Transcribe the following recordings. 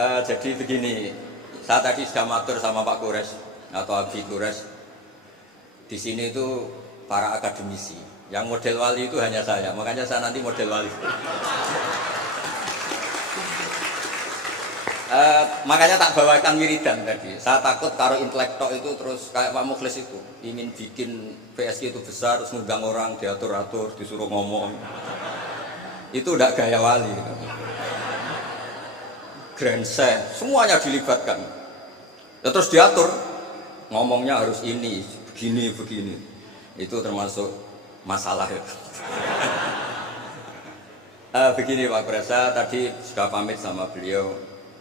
Jadi begini, saya tadi sudah matur sama Pak Kures atau Abi Kures. Di sini itu para akademisi. Yang model wali itu hanya saya, makanya saya nanti model wali. Makanya tak bawakan wiridan tadi. Saya takut karo intelektual itu terus kayak Pak Mukhlis itu ingin bikin PSG itu besar, terus ngundang orang diatur-atur, disuruh ngomong. Itu udah gaya wali. Gitu. Grand Seh, semuanya dilibatkan. Ya, terus diatur, ngomongnya harus ini, begini, begini. Itu termasuk masalah. Begini Pak Presa, tadi sudah pamit sama beliau.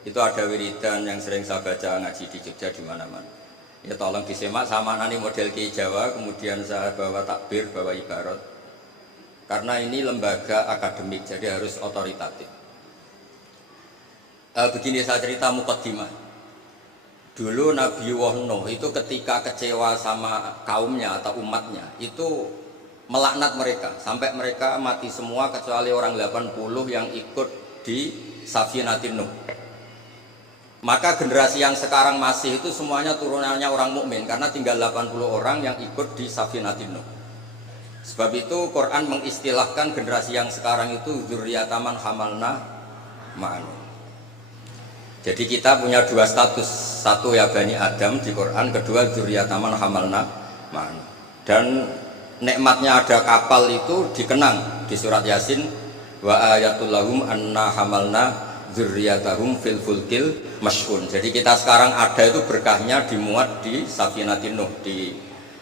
Itu ada wiridan yang sering saya baca ngaji di Jogja di mana-mana. Ya tolong disimak sama nani model Ki Jawa, kemudian saya bawa takbir, bawa ibarat. Karena ini lembaga akademik, jadi harus otoritatif. Begini saya cerita mukaddimah. Dulu Nabi Nuh itu ketika kecewa sama kaumnya atau umatnya, itu melaknat mereka sampai mereka mati semua kecuali orang 80 yang ikut di Safinatin Nuh. Maka generasi yang sekarang masih itu semuanya turunannya orang mukmin karena tinggal 80 orang yang ikut di Safinatin Nuh. Sebab itu Quran mengistilahkan generasi yang sekarang itu dzurriyyataman hamalna ma'an. Jadi kita punya dua status, satu ya Bani Adam di Quran, kedua dzurriyyataman hamalna ma'an. Dan nikmatnya ada kapal itu dikenang di surat Yasin, wa ayatul lahum anna hamalna dzurriyyatahum fil fulkil mashhun. Jadi kita sekarang ada itu berkahnya dimuat di Safinatin Nuh, di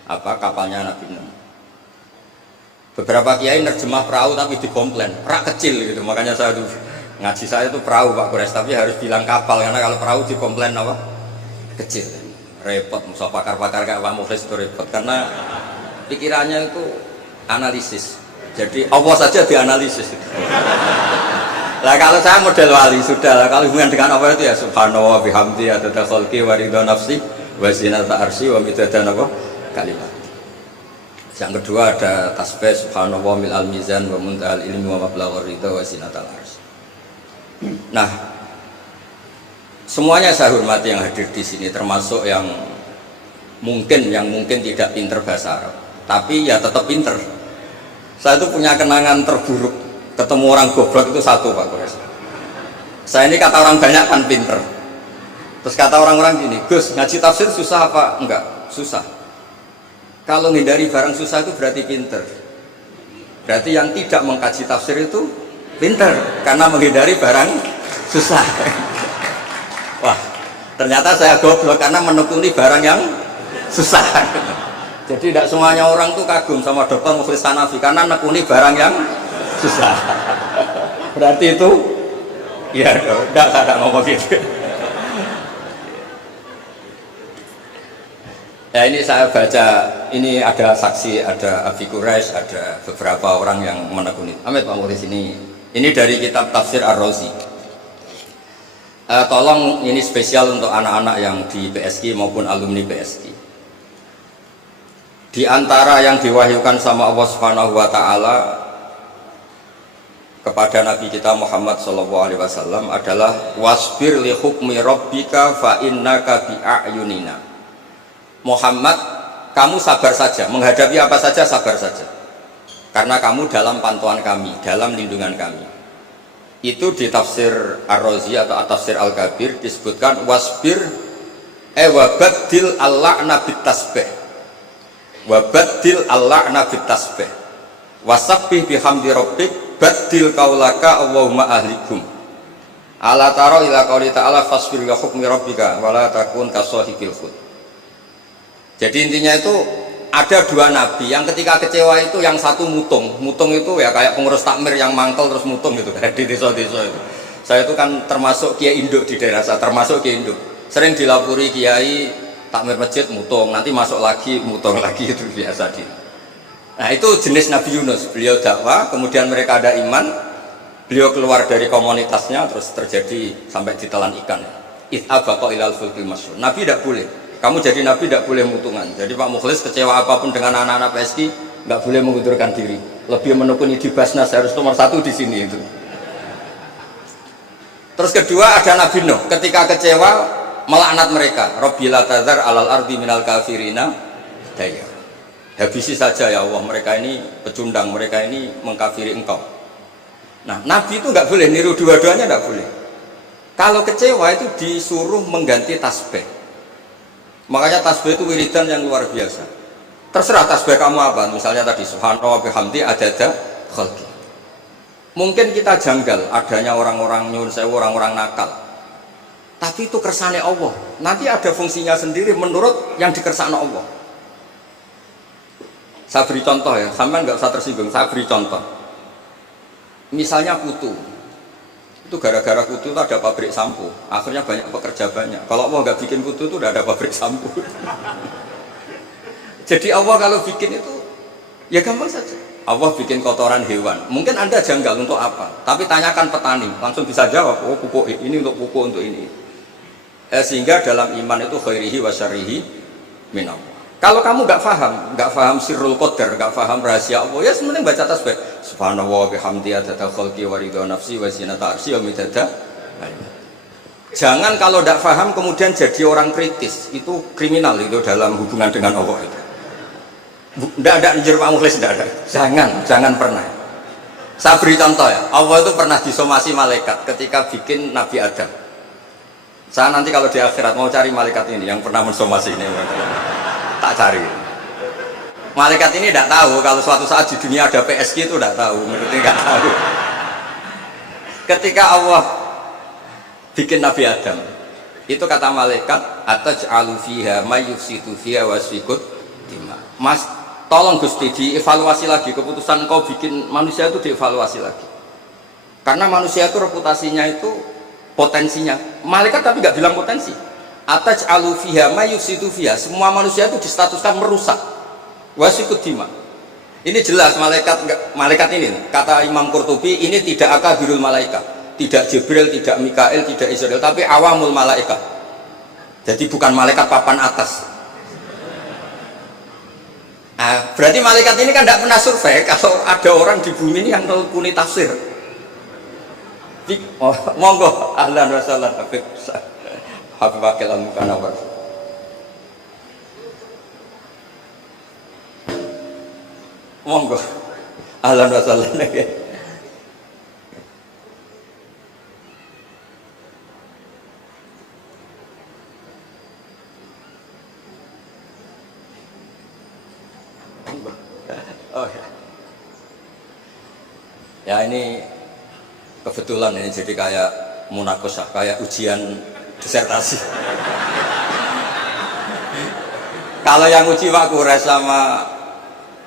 kapalnya Nabi Nuh. Beberapa kiai nerjemah perahu tapi dikomplain, rak kecil gitu. Makanya saya dulu ngaji saya itu perahu Pak Kures, tapi harus bilang kapal karena kalau perahu dikomplain apa? Kecil. Repot, musuh pakar-pakar kayak Pak Mukhlis itu repot karena pikirannya itu analisis. Jadi Allah saja dianalisis. Lah kalau saya model wali sudah, kalau hubungan dengan apa itu ya subhanallah bihamdi adada khalqi wa ridha nafsi wa zinata arsy wa midada kalimat. Yang kedua ada tasbih subhanallah mil al mizan wa muntahal ilmi wa mablaghur ridha wa zinatal arsy. Nah, semuanya saya hormati yang hadir di sini, termasuk yang mungkin tidak pinter bahasa Arab, tapi ya tetap pinter. Saya itu punya kenangan terburuk, ketemu orang goblok itu satu Pak Kures. Saya ini kata orang banyak kan pinter. Terus kata orang-orang gini, Gus ngaji tafsir susah apa? Enggak, susah. Kalau menghindari barang susah itu berarti pinter. Berarti yang tidak mengkaji tafsir itu pinter karena menghindari barang susah. Wah, ternyata saya goblok karena menekuni barang yang susah. Jadi tidak semuanya orang tuh kagum sama Dr. Mukhlis Hanafi karena menekuni barang yang susah. Berarti itu ya udah ada ngomong gitu. Ya ini saya baca, ini ada saksi, ada Abi Quraisy, ada beberapa orang yang menekuni. Amit Pak Mukhlis ini dari kitab Tafsir Ar-Razi. Tolong ini spesial untuk anak-anak yang di PSG maupun alumni PSG. Di antara yang diwahyukan sama Allah Subhanahu wa taala kepada Nabi kita Muhammad SAW adalah wasbir li hukmi rabbika fa innaka bi a'yunina. Muhammad, kamu sabar saja, menghadapi apa saja sabar saja. Karena kamu dalam pantauan kami, dalam lindungan kami. Itu di tafsir Ar-Razi atau tafsir Al-Kabir disebutkan wasbir wabaddil al-la'na bit tasbih. Wabaddil al-la'na bit tasbih. Wasabbih bihamdi rabbik baddil qaulaka Allahumma ahlikum. Ala tara ila qauli ta'ala fasbir li hukmi rabbika wala takun kasahibil khut. Jadi intinya itu ada dua nabi yang ketika kecewa itu yang satu mutung itu ya kayak pengurus takmir yang mangkel terus mutung gitu di desa-desa itu. Saya itu kan termasuk kiai induk di daerah saya, termasuk kiai induk. Sering dilapuri kiai takmir masjid mutung, nanti masuk lagi mutung lagi, itu biasa di. Nah itu jenis Nabi Yunus, beliau dakwah, kemudian mereka ada iman, beliau keluar dari komunitasnya terus terjadi sampai ditelan ikan. It'abaqa ilal fulkil mashhur. Nabi tidak boleh. Kamu jadi nabi tidak boleh mutungan. Jadi Pak Mukhlis kecewa apapun dengan anak-anak PSG nggak boleh mengundurkan diri. Lebih menekuni di Basnas harus nomor 1 di sini itu. Terus kedua ada Nabi Nuh, ketika kecewa melaknat mereka, Rabbil la tazar alal ardi minal kafirina daya. Habisi saja ya Allah, mereka ini pecundang, mereka ini mengkafiri engkau. Nah, Nabi itu nggak boleh niru dua-duanya, nggak boleh. Kalau kecewa itu disuruh mengganti tasbih. Makanya tasbih itu wiridan yang luar biasa. Terserah tasbih kamu apa, misalnya tadi subhanallah bihamdi adada khalqi. Mungkin kita janggal adanya orang-orang nyun sewu, orang-orang nakal. Tapi itu kersane Allah. Nanti ada fungsinya sendiri menurut yang dikersane Allah. Saya beri contoh ya, sampean nggak usah tersinggung. Saya beri contoh. Misalnya kutu. Itu gara-gara kutu itu ada pabrik sampo. Akhirnya banyak pekerja banyak. Kalau Allah nggak bikin kutu itu udah ada pabrik sampo. Jadi Allah kalau bikin itu ya gampang saja. Allah bikin kotoran hewan. Mungkin Anda janggal untuk apa? Tapi tanyakan petani, langsung bisa jawab. Oh, pupuk ini untuk pupuk untuk ini. Sehingga dalam iman itu khairihi wa syarrihi minallah. Kalau kamu nggak paham sirrul qadar, nggak paham rahasia Allah, ya sebenarnya baca tasbih. Subhanallah bihamdi adada khalqi wa ridha nafsi wa zinata arsy wa midada. Jangan kalau tidak paham kemudian jadi orang kritis. Itu kriminal itu dalam hubungan dengan Allah itu. Tidak ada njur mukhlis, tidak ada. Jangan pernah. Saya beri contoh ya. Allah itu pernah disomasi malaikat ketika bikin Nabi Adam. Saya nanti kalau di akhirat mau cari malaikat ini yang pernah mensomasi ini, tak cari. Malaikat ini tidak tahu kalau suatu saat di dunia ada PSG, itu tidak tahu, menurutnya nggak tahu. Ketika Allah bikin Nabi Adam, itu kata malaikat, ataj'alu fiha may yufsidu fiha wa yasfiku dima. Mas, tolong Gusti dievaluasi lagi keputusan kau bikin manusia itu, dievaluasi lagi. Karena manusia itu reputasinya itu potensinya. Malaikat tapi nggak bilang potensi. Ataj'alu fiha may yufsidu fiha. Semua manusia itu distatuskan merusak. Wasikut dima. Ini jelas malaikat ini kata Imam Qurtubi, ini tidak akabirul malaikat, tidak Jibril, tidak Mikail, tidak Israel, tapi awamul malaikat. Jadi bukan malaikat papan atas. Nah, berarti malaikat ini kan tidak pernah survei kalau ada orang di bumi ini yang menekuni tafsir. Oh, monggo ahlan wa sahlan Habib Wakil Al-Mukanawar. Monggo ahlan wa sahlan ya. Oh ya. Ya ini kebetulan ini jadi kayak munakosah, kayak ujian disertasi. Kalau yang uji Pak Kures sama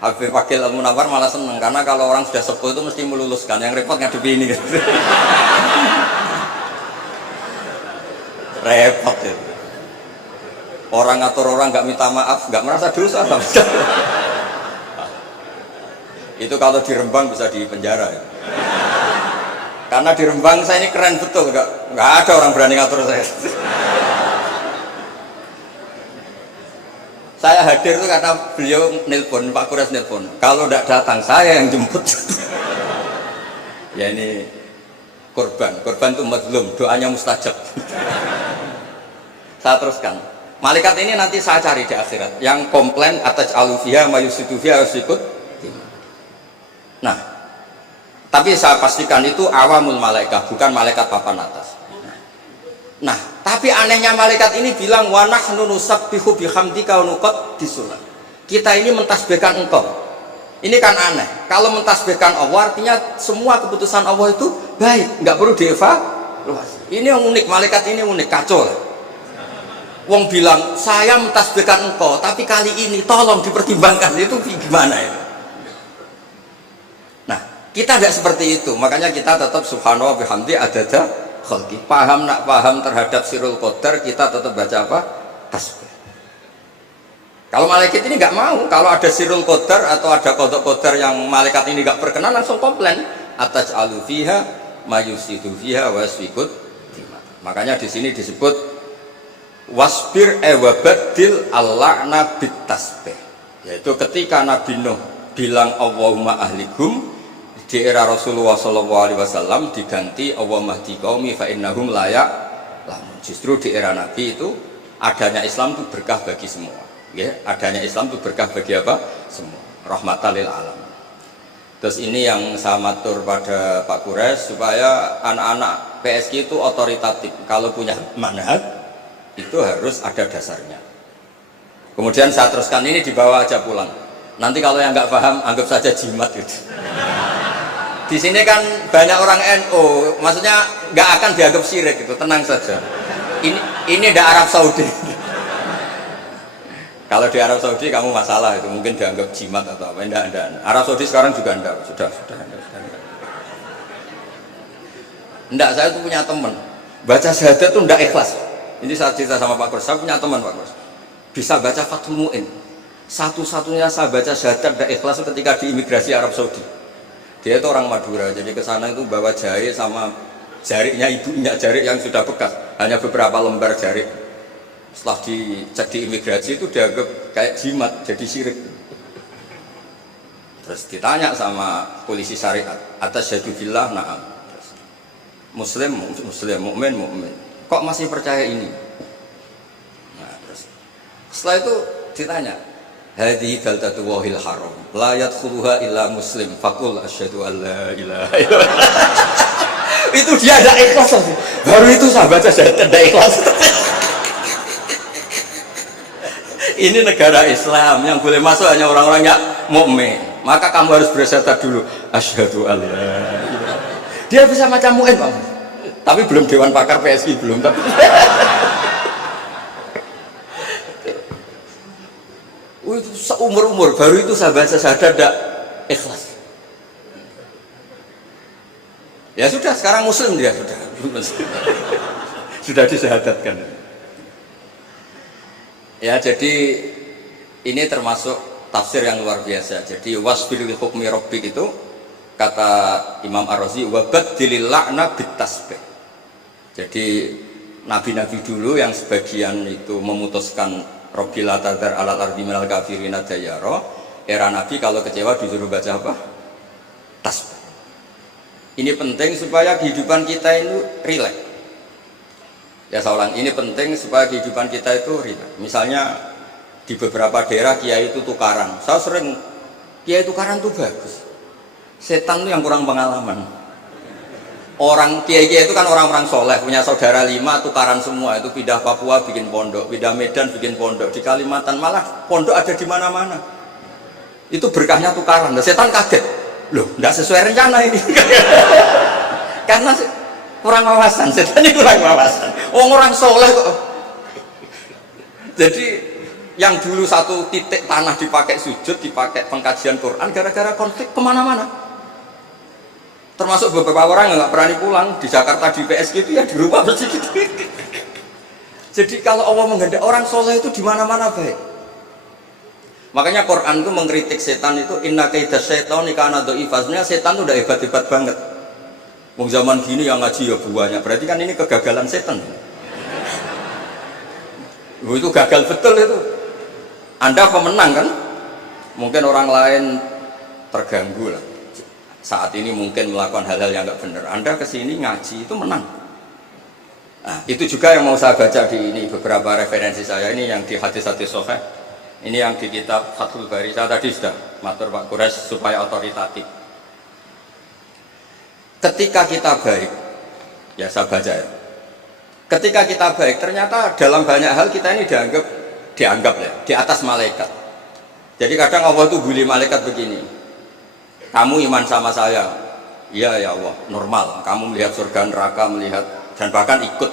Habib Wakil Al-Munawar malah seneng, karena kalau orang sudah sepuh itu mesti meluluskan, yang repot ngadepi ini gitu. Repot itu. Orang ngatur orang nggak minta maaf, nggak merasa dosa sama sekali. Itu kalau di Rembang bisa di penjara ya. Karena di Rembang saya ini keren betul, nggak ada orang berani ngatur saya. Saya hadir itu karena beliau nelpon, Pak Kures nelpon. Kalau tidak datang saya yang jemput. Ya ini korban itu mazlum, doanya mustajab. Saya teruskan. Malaikat ini nanti saya cari di akhirat. Yang komplain atas alufia, mayusidufia harus ikut. Nah, tapi saya pastikan itu awamul malaikat, bukan malaikat papan atas. Nah, tapi anehnya malaikat ini bilang wa nahnu nusabbihu bihamdika wa nuqaddisulah. Kita ini mentasbihkan engkau. Ini kan aneh. Kalau mentasbihkan Allah artinya semua keputusan Allah itu baik, nggak perlu dievaluasi. Ini yang unik, malaikat ini unik, kacau lah. Wong bilang saya mentasbihkan engkau, tapi kali ini tolong dipertimbangkan. Itu gimana ya? Nah, kita tidak seperti itu. Makanya kita tetap subhanallah bihamdi adada khalqi. Paham nak paham terhadap sirul qadar, kita tetap baca apa? Tasbih. Kalau malaikat ini nggak mau, kalau ada sirul qadar atau ada qadar qadar yang malaikat ini nggak berkenan, langsung komplain. Ataj'alu fiha mayusidu fiha wasfikut. Makanya di sini disebut wasbir ewabadil al-la'na bit tasbih. Yaitu ketika Nabi Nuh bilang Allahumma ahlikum, di era Rasulullah SAW diganti Allahumma hdi qaumi fa innahum la ya'lamun. Justru di era Nabi itu adanya Islam itu berkah bagi semua, ya. Adanya Islam itu berkah bagi apa? Semua. Rahmatan lil alamin. Terus ini yang saya matur pada Pak Kures supaya anak-anak PSG itu otoritatif. Kalau punya manhaj itu harus ada dasarnya. Kemudian saya teruskan ini dibawa aja pulang. Nanti kalau yang nggak paham anggap saja jimat gitu. Di sini kan banyak orang NU, maksudnya nggak akan dianggap syirik gitu, tenang saja. Ini tidak Arab Saudi. Kalau di Arab Saudi kamu masalah itu, mungkin dianggap jimat atau apa? Enggak. Arab Saudi sekarang juga enggak, sudah. Enggak, saya tuh punya teman baca syahadat tuh enggak ikhlas. Ini saya cerita sama Pak Kurs, saya punya teman Pak Kurs bisa baca Fathul Mu'in. Satu-satunya saya baca syahadat enggak ikhlas ketika di imigrasi Arab Saudi. Dia itu orang Madura, jadi ke sana itu bawa jahe sama jariknya ibunya, jarik yang sudah bekas, hanya beberapa lembar jarik. Setelah dicek di imigrasi itu dianggap kayak jimat, jadi syirik. Terus ditanya sama polisi syariat, atas syahadu billah, na'am. Muslim, mukmin. Kok masih percaya ini? Nah, terus setelah itu ditanya, hadhihi baldatu wahil haram la yadkhuluha illa muslim faqul asyhadu an la ilaha illallah. Itu dia ada ikhlas. Baru itu saya baca syahadat ada ikhlas. Ini negara Islam, yang boleh masuk hanya orang-orang yang mukmin. Maka kamu harus bersyahadat dulu asyhadu an la ilaha. Dia bisa macam mu'in, Pak. Tapi belum dewan pakar PSI belum, tapi itu seumur-umur baru itu saya baca syahadat tidak ikhlas. Ya sudah, sekarang muslim dia sudah disyahadatkan. Ya, jadi ini termasuk tafsir yang luar biasa. Jadi wasbil li hukmi rabbik itu kata Imam Ar-Razi wabaddilil la'na bitasbih. Jadi nabi-nabi dulu yang sebagian itu memutuskan Rabbil la tadhar alal ardi minal kafirina dayyara, era nabi kalau kecewa disuruh baca apa? Tasbih. Ini penting supaya kehidupan kita itu rileks. Ya saya ulang, ini penting supaya kehidupan kita itu rileks. Misalnya di beberapa daerah kiai itu tukaran. Saya sering kiai tukaran itu bagus. Setan itu yang kurang pengalaman. Orang kiai-kiai itu kan orang-orang soleh, punya saudara 5 tukaran semua, itu pindah Papua bikin pondok, pindah Medan bikin pondok, di Kalimantan malah pondok ada di mana-mana. Itu berkahnya tukaran. Nah, setan kaget, loh, tidak sesuai rencana ini. Karena kurang wawasan, setan ini kurang wawasan. Orang soleh kok. Jadi yang dulu satu titik tanah dipakai sujud, dipakai pengkajian Quran, gara-gara konflik kemana-mana. Termasuk beberapa orang yang nggak berani pulang di Jakarta di PSG itu ya di rumah bersih gitu. Jadi kalau Allah menghendaki orang soleh itu di mana-mana baik. Makanya Quran itu mengkritik setan itu inna kaidas syaitani kana dha'ifa. Sebenarnya setan itu udah hebat-hebat banget. Wong zaman gini yang ngaji ya buahnya. Berarti kan ini kegagalan setan. Itu gagal betul itu. Anda pemenang kan? Mungkin orang lain terganggu lah. Saat ini mungkin melakukan hal-hal yang nggak benar. Anda kesini ngaji itu menang. Nah, itu juga yang mau saya baca di ini beberapa referensi saya ini yang di hadis-hadis sahih. Ini yang di kitab Fathul Bari. Saya tadi sudah matur Pak Kures supaya otoritatif. Ketika kita baik, ya saya baca ya. Ketika kita baik, ternyata dalam banyak hal kita ini dianggap ya di atas malaikat. Jadi kadang Allah itu bully malaikat begini. Kamu iman sama saya, iya ya Allah, normal. Kamu melihat surga neraka, melihat dan bahkan ikut.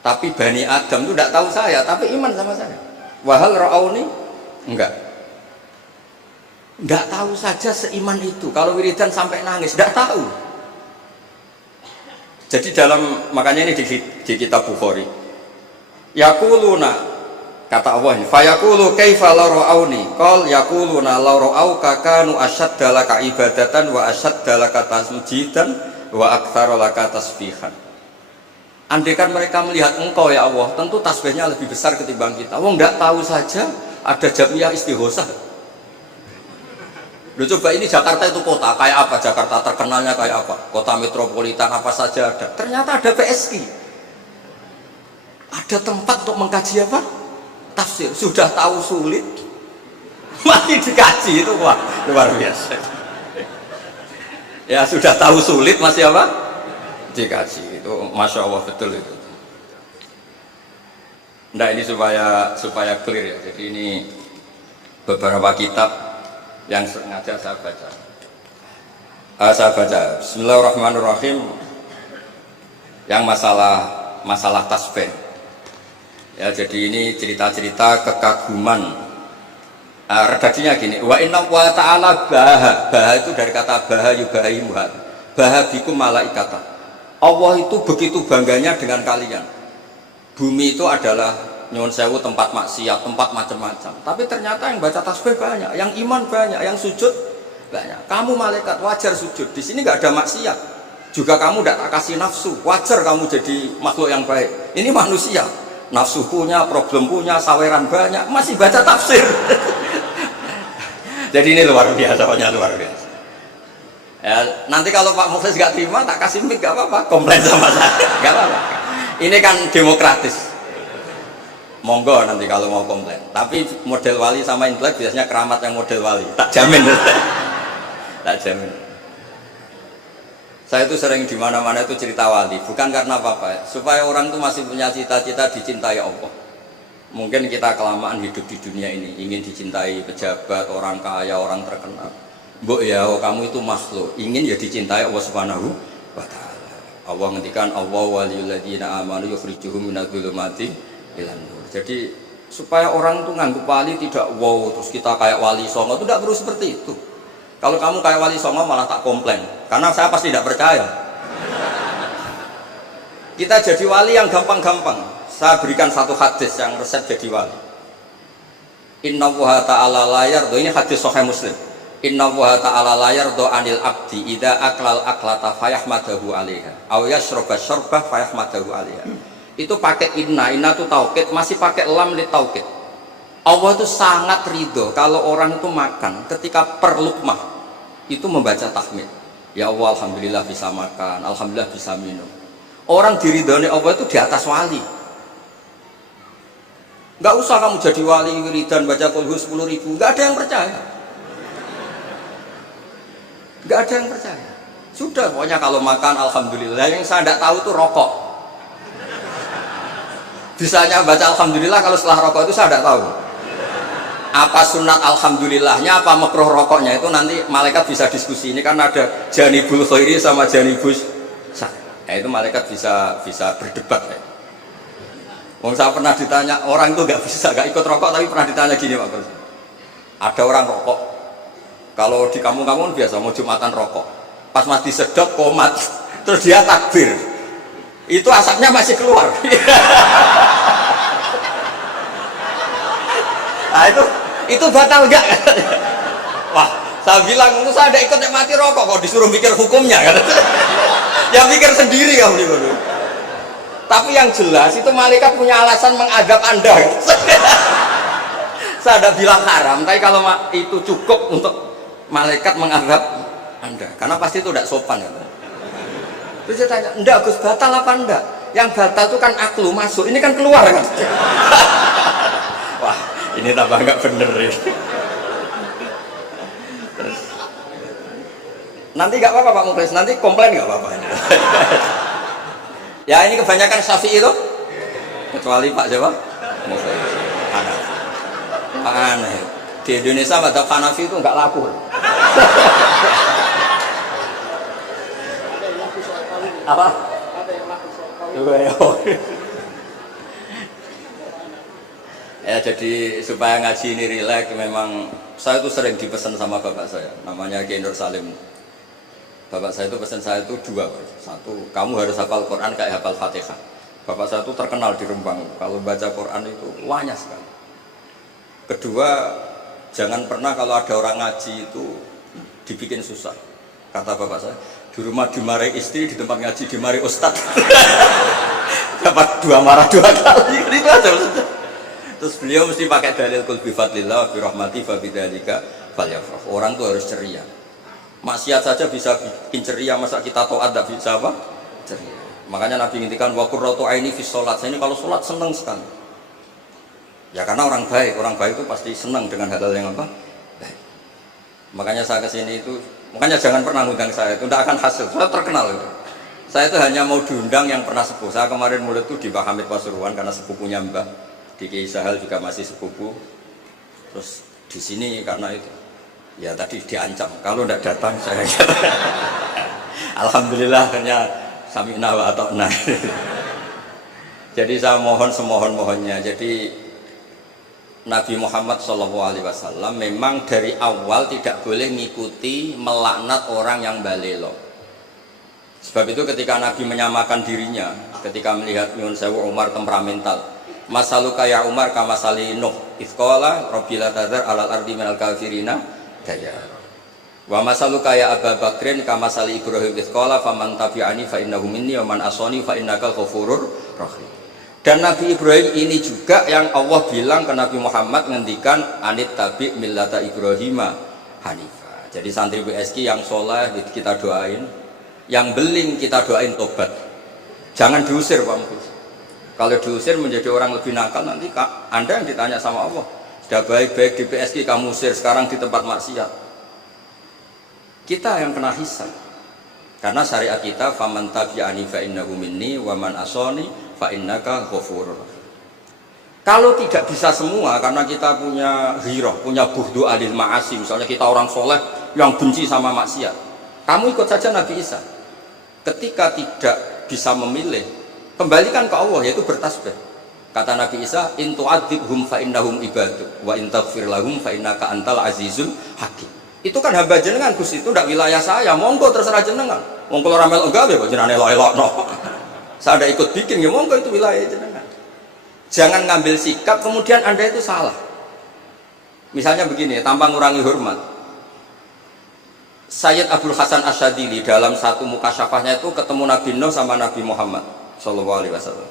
Tapi Bani Adam itu tidak tahu saya, tapi iman sama saya. Wahal ra'auni, enggak tahu saja seiman itu. Kalau wiridan sampai nangis, tidak tahu. Jadi makanya ini di kitab Bukhari. Yaquluna, kata Allah ini, fayaqulu kaifa la ra'auni qal yaquluna la ra'auka kanu ashadda laka ibadatan wa ashadda laka tasjidan wa aktsara laka tasbihan. Andaikan mereka melihat engkau ya Allah, tentu tasbihnya lebih besar ketimbang kita. Wong enggak tahu saja ada jamiah istighosah. Loh coba ini Jakarta itu kota, kayak apa Jakarta terkenalnya kayak apa? Kota metropolitan apa saja ada. Ternyata ada PSI. Ada tempat untuk mengkaji apa? Tafsir. Sudah tahu sulit, masih dikaji itu wah luar biasa. Ya sudah tahu sulit masih apa? Dikaji itu, masya Allah betul itu. Nah ini supaya clear ya. Jadi ini beberapa kitab yang sengaja saya baca. Bismillahirrahmanirrahim. Yang masalah tasbih. Ya jadi ini cerita-cerita kekaguman. Redaksinya gini. Wa inna wa ta'ala baha itu dari kata baha yubahi muhad. Baha bikum malaikata. Allah itu begitu bangganya dengan kalian. Bumi itu adalah nyuwun sewu tempat maksiat, tempat macam-macam. Tapi ternyata yang baca tasbih banyak, yang iman banyak, yang sujud banyak. Kamu malaikat wajar sujud. Di sini nggak ada maksiat. Juga kamu tidak tak kasih nafsu. Wajar kamu jadi makhluk yang baik. Ini manusia. Nafsu punya, problem punya, saweran banyak, masih baca tafsir. Jadi ini luar biasa, pokoknya luar biasa. Ya, nanti kalau Pak Muflis nggak terima, tak kasih mic, nggak apa-apa. Komplain sama saya, nggak apa-apa. Ini kan demokratis. Monggo nanti kalau mau komplain. Tapi model wali sama intelek biasanya keramat yang model wali. Tak jamin. Tak jamin. Saya itu sering di mana-mana itu cerita wali, bukan karena apa-apa ya. Supaya orang itu masih punya cita-cita dicintai Allah. Mungkin kita kelamaan hidup di dunia ini, ingin dicintai pejabat, orang kaya, orang terkenal. Mbok ya, kamu itu makhluk, ingin ya dicintai Allah Subhanahu wa taala. Allah ngendikan Allah waliyul ladzina amanu yukhrijuhum minadz-dzulumati ilan nur. Jadi supaya orang itu nganggep wali tidak wow terus kita kayak wali songo, itu tidak perlu seperti itu. Kalau kamu kayak wali songo malah tak komplain, karena saya pasti tidak percaya. Kita jadi wali yang gampang-gampang. Saya berikan satu hadis yang resep jadi wali. Inna wuha ta'ala layar, ini hadis Sahih Muslim. Inna wuha ta'ala layar do anil abdi ida aklal aklata fayahmadahu alaiha aw yashroba syarbah fayahmadahu alaiha. Itu pakai inna itu taukid, masih pakai lam li taukid. Allah itu sangat ridho kalau orang itu makan ketika per lukmah itu membaca tahmid. Ya Allah, alhamdulillah bisa makan, alhamdulillah bisa minum. Orang diridhoni Allah itu di atas wali. Nggak usah kamu jadi wali wiridan baca qul hu 10.000, nggak ada yang percaya. Nggak ada yang percaya. Sudah, pokoknya kalau makan alhamdulillah. Yang saya tidak tahu itu rokok. Bisanya baca alhamdulillah kalau setelah rokok itu saya tidak tahu. Apa sunat alhamdulillahnya, apa makruh rokoknya itu nanti malaikat bisa diskusi. Ini kan ada janibul khairi sama janibus syarr. Itu malaikat bisa berdebat ya. Saya pernah ditanya, orang itu nggak ikut rokok, tapi pernah ditanya gini Pak Bos. Ada orang rokok. Kalau di kampung-kampung biasa mau jumatan rokok. Pas mati sedot komat, terus dia takbir. Itu asapnya masih keluar. Nah itu batal enggak? Wah, saya bilang itu saya ada ikut yang mati rokok kok disuruh mikir hukumnya kan? Ya pikir sendiri kamu di mana? Tapi yang jelas itu malaikat punya alasan mengadab Anda. Saya ada bilang haram, tapi kalau itu cukup untuk malaikat mengadab Anda, karena pasti itu tidak sopan ya. Terus saya tanya, enggak Gus, batal apa enggak? Yang batal itu kan aklu masuk, ini kan keluar kan? Wah, ini tambah enggak bener ya. Terus, nanti enggak apa-apa Pak Muklis, nanti komplain enggak apa-apa. Ya ini kebanyakan Syafi'i itu, kecuali Pak siapa? Muklis. Aneh. Di Indonesia madzhab Hanafi itu enggak laku. Apa? Ada yang laku soal ya, jadi supaya ngaji ini rileks, memang saya itu sering dipesan sama bapak saya, namanya Kiai Nur Salim. Bapak saya itu pesan saya itu dua. Satu, kamu harus hafal Quran kayak hafal Fatihah. Bapak saya itu terkenal di Rembang, kalau baca Quran itu wanya sekali. Kedua, jangan pernah kalau ada orang ngaji itu dibikin susah. Kata bapak saya, di rumah dimarahi istri, di tempat ngaji dimarahi ustad. Dapat dua marah dua kali. Itu aja. Terus beliau mesti pakai dalil kul bi fadlillah bi rahmati fa bidzalika falyafrah. Orang tuh harus ceria. Maksiat saja bisa bikin ceria, masa kita taat tidak bisa apa? Ceria. Makanya Nabi ngintikan wa qurratu aini fi sholat. Saya ini kalau sholat senang sekali. Ya karena orang baik itu pasti senang dengan hal-hal yang apa? Baik. Makanya saya kesini itu, makanya jangan pernah ngundang saya, itu tidak akan hasil. Saya terkenal itu. Saya itu hanya mau diundang yang pernah sepuh. Saya kemarin mulut itu di Pak Hamid Pasuruan karena sepupunya Mbah. Di Kiai Sahal juga masih sepupu. Terus di sini karena itu. Ya tadi diancam, kalau tidak datang saya alhamdulillah akhirnya sami'na wa ata'na. Jadi saya mohon semohon-mohonnya. Jadi Nabi Muhammad SAW memang dari awal tidak boleh mengikuti melaknat orang yang balelo. Sebab itu ketika Nabi menyamakan dirinya, ketika melihat Nyun Sewu Umar temperamental, masaluka ya Umar kamasali Nuh ifqala Rabbila tadhar alal ardi minal kafirina daya. Wa masaluka ya Abu Bakrin kamasali Ibrahim ifqala faman tabi'ani fa innahu minni wa man asani fa innaka ghafurur rahim. Dan Nabi Ibrahim ini juga yang Allah bilang ke Nabi Muhammad ngendikan anit tabi millata Ibrahima hanifa. Jadi santri BSK yang soleh kita doain, yang beling kita doain tobat. Jangan diusir Pak Mufti. Kalau diusir menjadi orang lebih nakal, nanti Anda yang ditanya sama Allah. Sudah baik-baik di PSG kamu usir, sekarang di tempat maksiat. Kita yang kena hisab. Karena syariat kita faman tabi'ani fa innahu minni wa man asani fa innaka ghafurur. Kalau tidak bisa semua karena kita punya ghirah, punya buhdu alil ma'asi, misalnya kita orang soleh yang benci sama maksiat. Kamu ikut saja Nabi Isa. Ketika tidak bisa memilih, kembalikan ke Allah, yaitu bertasbih. Kata Nabi Isa, in tu'adzibhum fa innahum ibadu wa in taghfir lahum fa innaka antal azizul hakim. Itu kan hamba jenengan Gus, itu ndak wilayah saya. Monggo terserah jenengan. Wong kula ora melok gawe kok jenengan elok-elokno. Saya ndak ikut bikin ya monggo itu wilayah jenengan. Jangan ngambil sikap kemudian Anda itu salah. Misalnya begini, tanpa ngurangi hormat. Sayyid Abdul Hasan Asyadili dalam satu mukasyafahnya itu ketemu Nabi Nuh sama Nabi Muhammad sallallahu alaihi wasallam.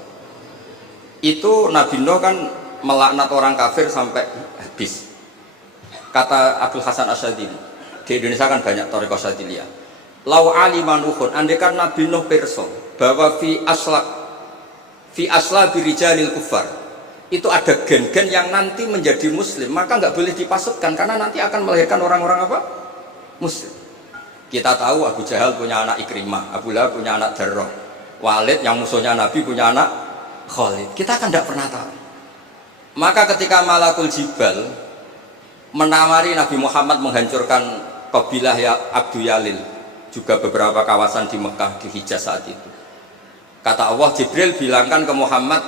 Itu Nabi Nuh kan melaknat orang kafir sampai habis. Kata Abdul Hasan Asyadili, di Indonesia kan banyak thariqah Asyadiliyah. Lau alimanuhun, andekan Nabi Nuh perso bahwa fi asla birijalil kufar itu ada gen-gen yang nanti menjadi muslim, maka nggak boleh dipasutkan karena nanti akan melahirkan orang-orang apa? Muslim. Kita tahu Abu Jahal punya anak Ikrimah, Abu Lahab punya anak Darrah, Walid yang musuhnya Nabi punya anak Khalid. Kita kan tidak pernah tahu. Maka ketika Malakul Jibal menawari Nabi Muhammad menghancurkan kabilah ya Abdu Yalil, juga beberapa kawasan di Mekah, di Hijaz saat itu, kata Allah, Jibril bilangkan ke Muhammad,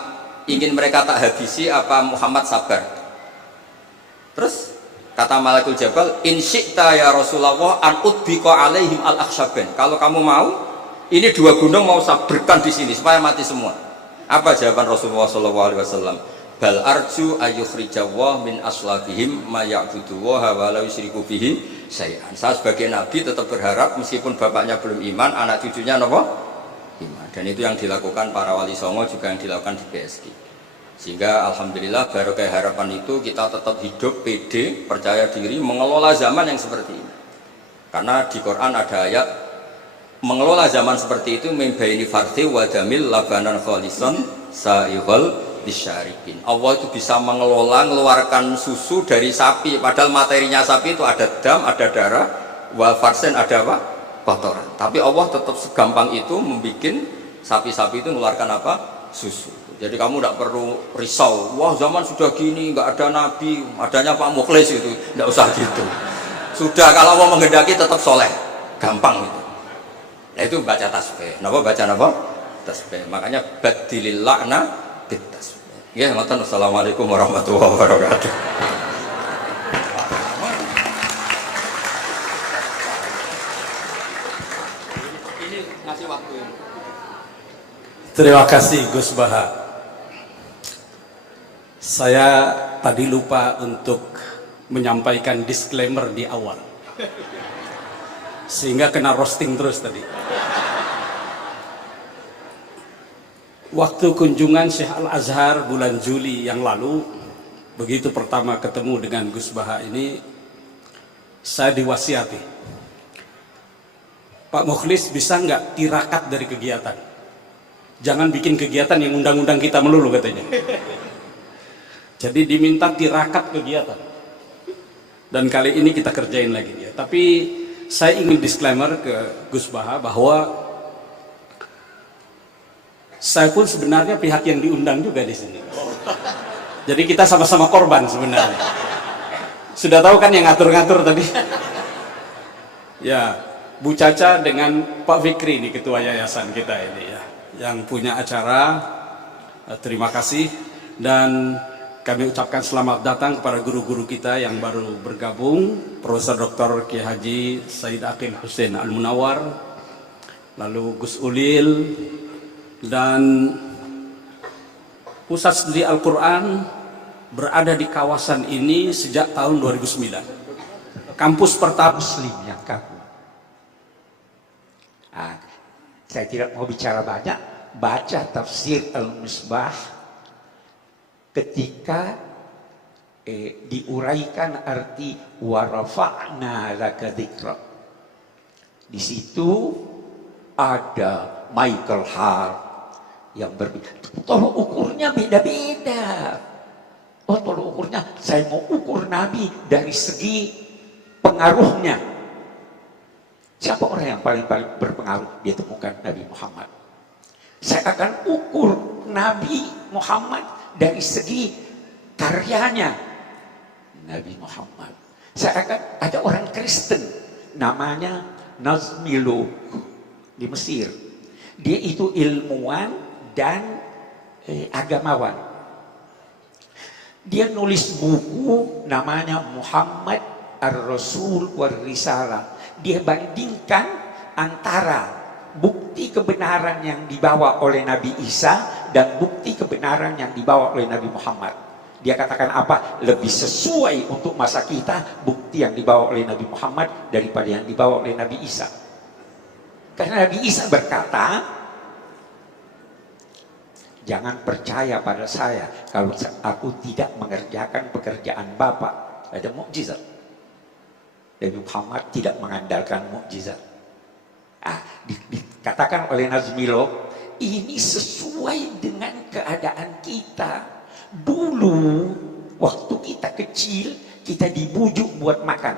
ingin mereka tak habisi apa Muhammad sabar. Terus kata Malakul Jabal, in syi'ta ya Rasulullah an utbiqa alaihim al-akhshabain. Kalau kamu mau, ini dua gunung mau sabarkan di sini supaya mati semua. Apa jawaban Rasulullah SAW? Bal arju ayyukhrijawah min aslabihim ma ya'budu wa la yusyriku bihi syai'an. Saya sebagai nabi tetap berharap meskipun bapaknya belum iman, anak cucunya apa? Iman. Dan itu yang dilakukan para wali songo, juga yang dilakukan di PSG. Sehingga alhamdulillah barokah harapan itu kita tetap hidup pede, percaya diri, mengelola zaman yang seperti ini. Karena di Quran ada ayat mengelola zaman seperti itu membaini farthi wadamil labanan khalisan sa'ighal disyarikin. Allah itu bisa mengelola, mengeluarkan susu dari sapi, padahal materinya sapi itu ada dam, ada darah, wa farsen ada apa? Kotoran. Tapi Allah tetap segampang itu membuat sapi-sapi itu mengeluarkan apa? Susu. Jadi kamu tidak perlu risau, wah zaman sudah gini, nggak ada nabi, adanya Pak Mukhlis itu, tidak usah gitu. Sudah, kalau mau menghendaki tetap soleh, gampang itu. Nah itu baca tasbih. Napa baca napa? Tasbih. Makanya badilil la'na bit tasbih. Ya, ngoten. Assalamualaikum warahmatullahi wabarakatuh. Ini ngasih waktu. Terima kasih Gus Baha. Saya tadi lupa untuk menyampaikan disclaimer di awal, sehingga kena roasting terus tadi. Waktu kunjungan Syekh Al-Azhar bulan Juli yang lalu, begitu pertama ketemu dengan Gus Baha ini, saya diwasiati, Pak Mukhlis bisa nggak tirakat dari kegiatan? Jangan bikin kegiatan yang undang-undang kita melulu katanya. Jadi diminta tirakat kegiatan. Dan kali ini kita kerjain lagi dia. Tapi saya ingin disclaimer ke Gus Baha bahwa saya pun sebenarnya pihak yang diundang juga di sini. Jadi kita sama-sama korban sebenarnya. Sudah tahu kan yang ngatur-ngatur tadi? Ya, Bu Caca dengan Pak Fikri ini ketua yayasan kita ini ya, yang punya acara. Terima kasih dan kami ucapkan selamat datang kepada guru-guru kita yang baru bergabung, Profesor Dr. Kiai Haji Said Aqil Hussein Al-Munawar, lalu Gus Ulil, dan Pusat Studi Al-Quran berada di kawasan ini sejak tahun 2009. Kampus pertama Muslim yang kaku. Saya tidak mau bicara banyak, baca tafsir Al-Misbah ketika diuraikan arti warafa'na laka dzikra. Di situ ada Michael Hart yang berbeda. Tolong ukurnya beda-beda. Oh, tolong ukurnya, saya mau ukur Nabi dari segi pengaruhnya. Siapa orang yang paling berpengaruh? Dia temukan Nabi Muhammad. Saya akan ukur Nabi Muhammad dari segi karyanya. Nabi Muhammad. Saya akan, ada orang Kristen namanya Nazmilo di Mesir. Dia itu ilmuwan dan agamawan. Dia nulis buku namanya Muhammad Ar-Rasul War-Risalah. Dia bandingkan antara bukti kebenaran yang dibawa oleh Nabi Isa dan bukti kebenaran yang dibawa oleh Nabi Muhammad. Dia katakan apa? Lebih sesuai untuk masa kita bukti yang dibawa oleh Nabi Muhammad daripada yang dibawa oleh Nabi Isa. Karena Nabi Isa berkata, jangan percaya pada saya kalau aku tidak mengerjakan pekerjaan Bapa. Ada mukjizat. Nabi Muhammad tidak mengandalkan mukjizat. Dikatakan oleh Nazmilo, ini sesuai dengan keadaan kita. Dulu waktu kita kecil, kita dibujuk buat makan.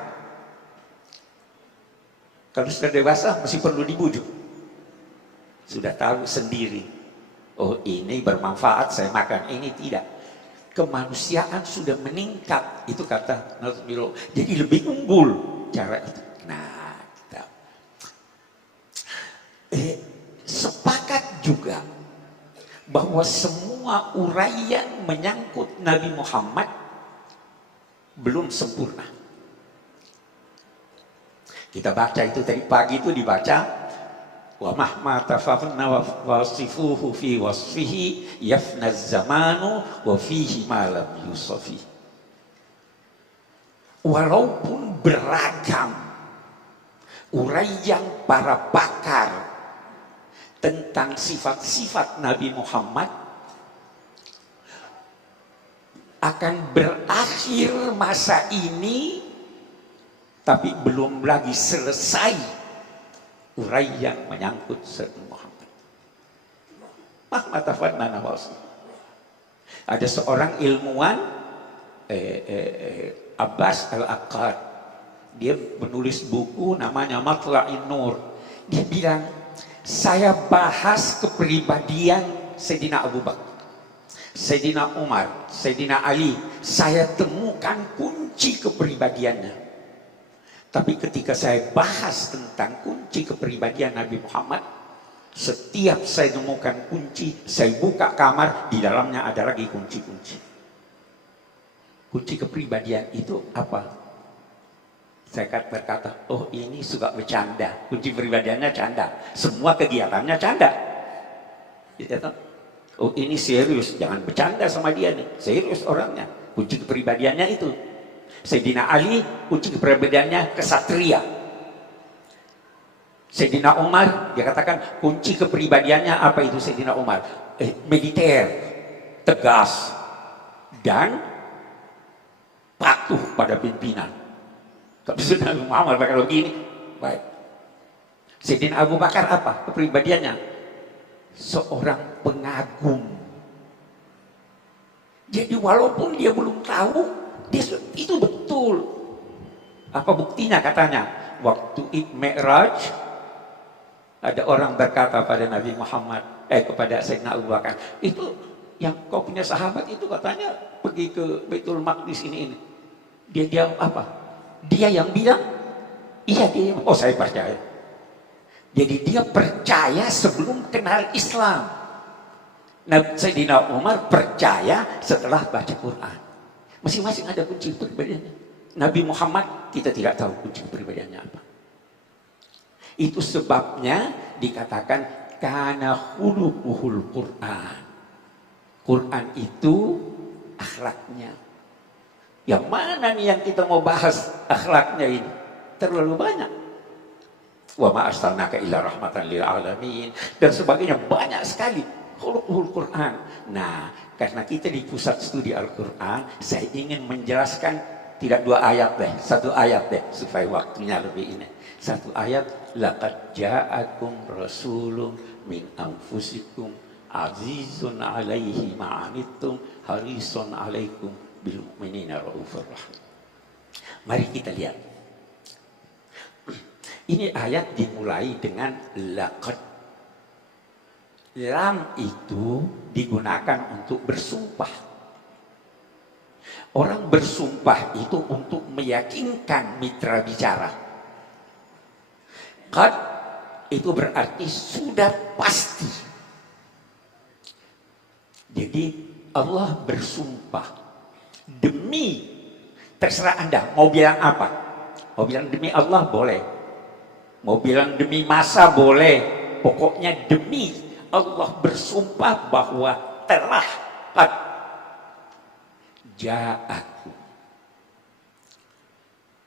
Kalau sudah dewasa masih perlu dibujuk. Sudah tahu sendiri, oh ini bermanfaat saya makan, ini tidak. Kemanusiaan sudah meningkat, itu kata Nazmilo. Jadi lebih unggul cara itu. Nah, kita sepakat juga bahwa semua uraian menyangkut Nabi Muhammad belum sempurna. Kita baca itu tadi pagi itu dibaca, wa mahma tafafna wa wasifuhu fi wasfihi yafna zamanu wa fihi ma lam yusafi. Walaupun beragam uraian para pakar tentang sifat-sifat Nabi Muhammad, akan berakhir masa ini tapi belum lagi selesai uraian menyangkut Sayyidina Muhammad. Ada seorang ilmuwan Abbas Al-Aqad, dia menulis buku namanya Matla'in Nur. Dia bilang, saya bahas kepribadian Sayyidina Abu Bakar, Sayyidina Umar, Sayyidina Ali. Saya temukan kunci kepribadiannya. Tapi ketika saya bahas tentang kunci kepribadian Nabi Muhammad, setiap saya temukan kunci, saya buka kamar, di dalamnya ada lagi kunci-kunci. Kunci kepribadian itu apa? Saya berkata, oh ini suka bercanda. Kunci kepribadiannya canda. Semua kegiatannya canda. Oh ini serius, jangan bercanda sama dia nih. Serius orangnya. Kunci kepribadiannya itu. Sayyidina Ali, kunci kepribadiannya kesatria. Sayyidina Umar, dia katakan kunci kepribadiannya apa itu Sayyidina Umar? Militer, tegas, dan patuh pada pimpinan. Tapi sudah Muhammad bakal begini. Baik. Sayyidina Abu Bakar apa kepribadiannya? Seorang pengagum. Jadi walaupun dia belum tahu, itu betul. Apa buktinya katanya? Waktu Mi'raj, ada orang berkata pada Nabi Muhammad, kepada Sayyidina Abu Bakar, itu yang kau punya sahabat itu katanya pergi ke Baitul Maqdis ini. Dia apa? Dia yang bilang, iya dia. Oh saya percaya. Jadi dia percaya sebelum kenal Islam. Nah, Sayyidina Umar percaya setelah baca Quran. Masing-masing ada kunci kepribadiannya. Nabi Muhammad kita tidak tahu kunci kepribadiannya apa. Itu sebabnya dikatakan kana khuluquhul Quran. Quran itu akhlaknya. Yang mana nih yang kita mau bahas akhlaknya ini? Terlalu banyak. Wa ma arsalnaka illa rahmatan lil alamin dan sebagainya, banyak sekali khuluquhul Quran. Nah, karena kita di pusat studi Al-Quran, saya ingin menjelaskan tidak 2 ayat deh, 1 ayat deh supaya waktunya lebih ini. 1 ayat, laqad ja'akum rasulun min anfusikum azizun 'alaihi ma'anittum harisun 'alaikum bil mu'minina raufur rahim. Mari kita lihat. Ini ayat dimulai dengan laqad. Lam itu digunakan untuk bersumpah. Orang bersumpah itu untuk meyakinkan mitra bicara. Qad itu berarti sudah pasti. Jadi Allah bersumpah demi, terserah Anda mau bilang apa. Mau bilang demi Allah boleh. Mau bilang demi masa boleh. Pokoknya demi Allah bersumpah bahwa telah qad ja'akum.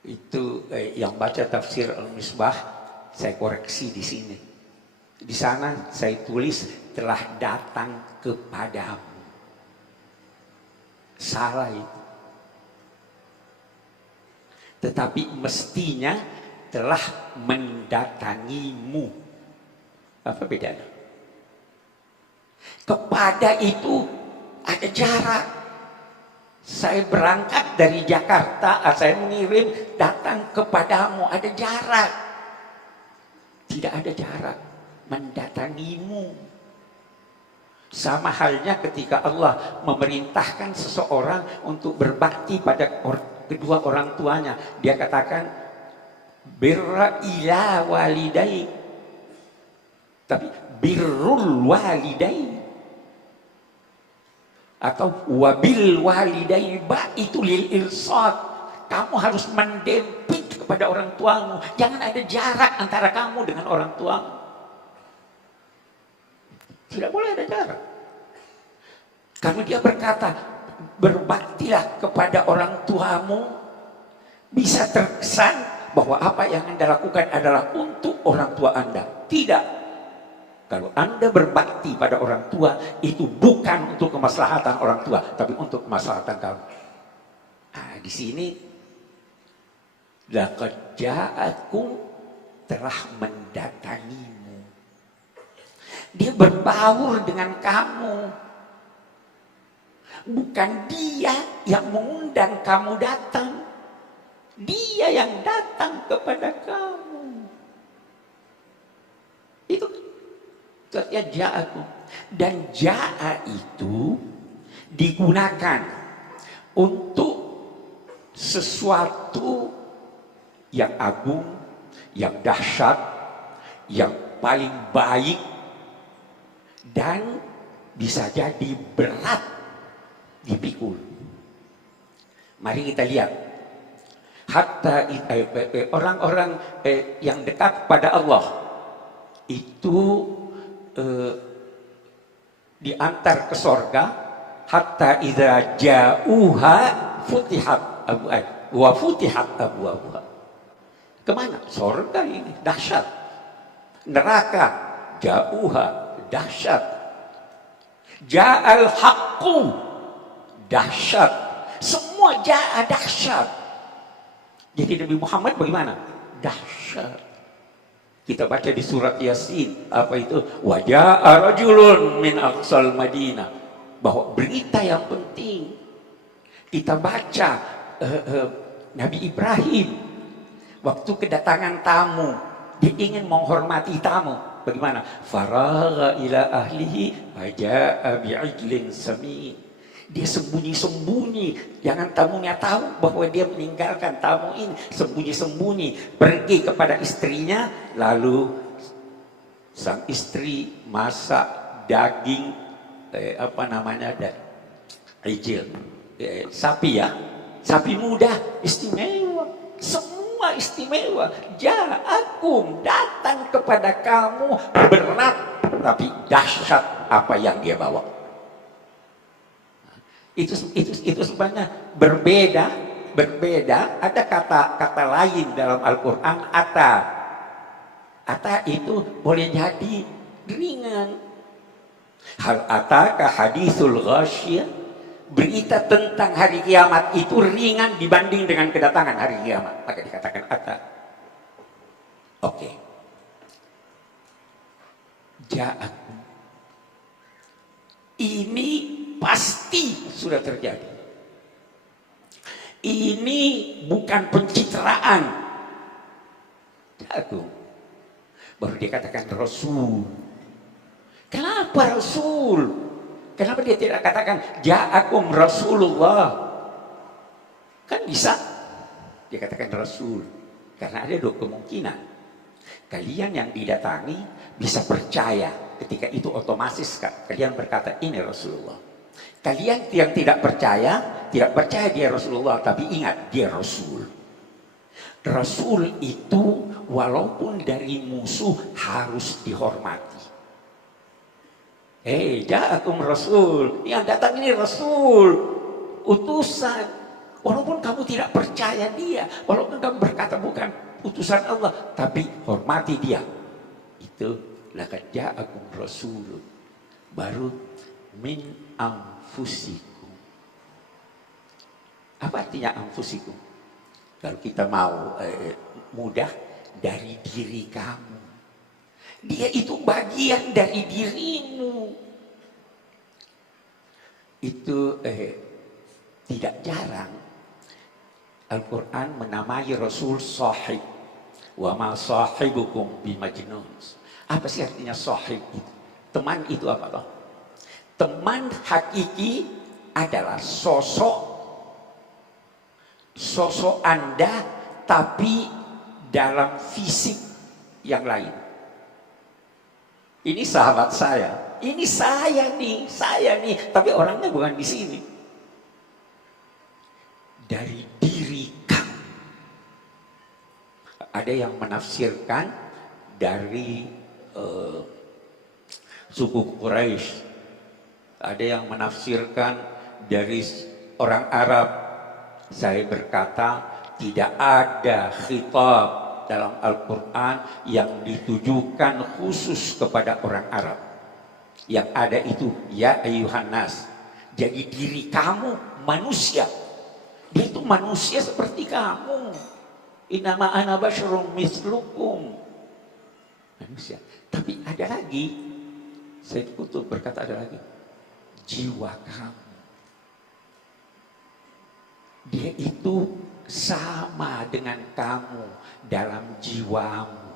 Itu yang baca tafsir Al-Misbah, saya koreksi di sini. Di sana saya tulis telah datang kepadamu. Salah itu. Tetapi mestinya telah mendatangimu. Apa bedanya? Kepada itu ada jarak. Saya berangkat dari Jakarta, saya mengirim datang kepadamu, ada jarak. Tidak ada jarak, mendatangimu. Sama halnya ketika Allah memerintahkan seseorang untuk berbakti pada kedua orang tuanya. Dia katakan birra ila walidai. Tapi birrul walidai atau wabil walidai, ba itu lil irsad. Kamu harus mendempit kepada orang tuamu. Jangan ada jarak antara kamu dengan orang tuamu. Tidak boleh ada jarak. Kalau dia berkata berbaktilah kepada orang tuamu, bisa terkesan bahwa apa yang Anda lakukan adalah untuk orang tua Anda. Tidak. Kalau Anda berbakti pada orang tua, itu bukan untuk kemaslahatan orang tua, tapi untuk kemaslahatan kamu. Nah, di sini laqad ja'akum, telah mendatangimu. Dia berbaur dengan kamu. Bukan dia yang mengundang kamu datang. Dia yang datang kepada kamu. Itu artinya ja'akum. Dan ja'a itu digunakan untuk sesuatu yang agung, yang dahsyat, yang paling baik, dan bisa jadi berat dipikul. Mari kita lihat. Hatta orang-orang yang dekat pada Allah itu diantar ke sorga. Hatta idza ja'uha futihat wa futihat abwabuha. Kemana? Sorga ini dahsyat. Neraka ja'uha dahsyat. Ja'al haqqu dahsyat. Semua ja'a dahsyat. Jadi Nabi Muhammad bagaimana? Dahsyat. Kita baca di surat Yasin, apa itu? Waja'a rajulun min aqsal Madinah. Bahwa berita yang penting. Kita baca Nabi Ibrahim waktu kedatangan tamu, dia ingin menghormati tamu. Bagaimana? Faragha ila ahlihi waja'a bi'ijlin samin. Dia sembunyi-sembunyi, jangan tamunya tahu bahwa dia meninggalkan tamu ini. Sembunyi-sembunyi, pergi kepada istrinya, lalu sang istri masak daging ijil, sapi ya, sapi muda, istimewa, semua istimewa. Ja'akum, datang kepada kamu, berat tapi dahsyat apa yang dia bawa. Itu sebenarnya berbeda. Ada kata lain dalam Al-Quran, ata itu boleh jadi ringan. Hal ataka hadithul ghasyiyah, berita tentang hari kiamat itu ringan dibanding dengan kedatangan hari kiamat, maka dikatakan ata. Oke. Ja'akum, ini pasti sudah terjadi. Ini bukan pencitraan. Aku baru dia katakan Rasul. Kenapa Rasul? Kenapa dia tidak katakan Ja'akum Rasulullah? Kan bisa dia katakan Rasul. Karena ada dua kemungkinan. Kalian yang didatangi bisa percaya, ketika itu otomatis kalian berkata ini Rasulullah. Kalian yang tidak percaya dia Rasulullah, tapi ingat dia Rasul. Rasul itu walaupun dari musuh harus dihormati. Ja'akum Rasul, yang datang ini Rasul, utusan. Walaupun kamu tidak percaya dia, walaupun kamu berkata bukan utusan Allah, tapi hormati dia. Itu laqad ja'akum Rasul, baru min anfusikum. Apa artinya anfusikum? Kalau kita mau mudah, dari diri kamu. Dia itu bagian dari dirimu. Itu tidak jarang Al-Quran menamai Rasul sahib. Wa ma sahibukum bimajnun. Apa sih artinya sahib itu? Teman itu apa toh? Teman hakiki adalah sosok Anda, tapi dalam fisik yang lain. Ini sahabat saya, ini saya nih, tapi orangnya bukan di sini. Dari diri kamu. Ada yang menafsirkan dari suku Quraisy, ada yang menafsirkan dari orang Arab. Saya berkata tidak ada khitab dalam Al-Quran yang ditujukan khusus kepada orang Arab. Yang ada itu ya ayyuhan nas. Jadi diri kamu manusia. Dia itu manusia seperti kamu. Innama ana basyarum mislukum. Manusia. Tapi ada lagi. Sayyid Qutb berkata ada lagi. Jiwa kamu. Dia itu sama dengan kamu dalam jiwamu.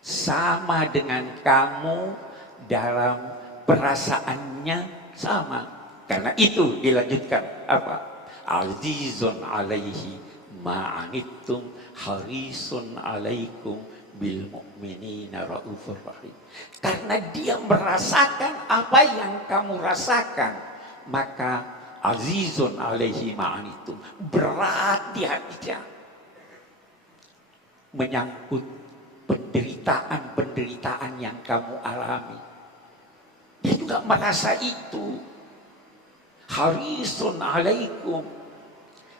Sama dengan kamu dalam perasaannya, sama. Karena itu dilanjutkan apa? Azizun alaihi ma'anittum harisun alaikum bil mu'minina raufur rahim. Karena dia merasakan apa yang kamu rasakan, maka azizun alaihi ma'anitum, berat di hatinya, menyangkut penderitaan yang kamu alami. Dia juga merasa itu. Harisun alaikum,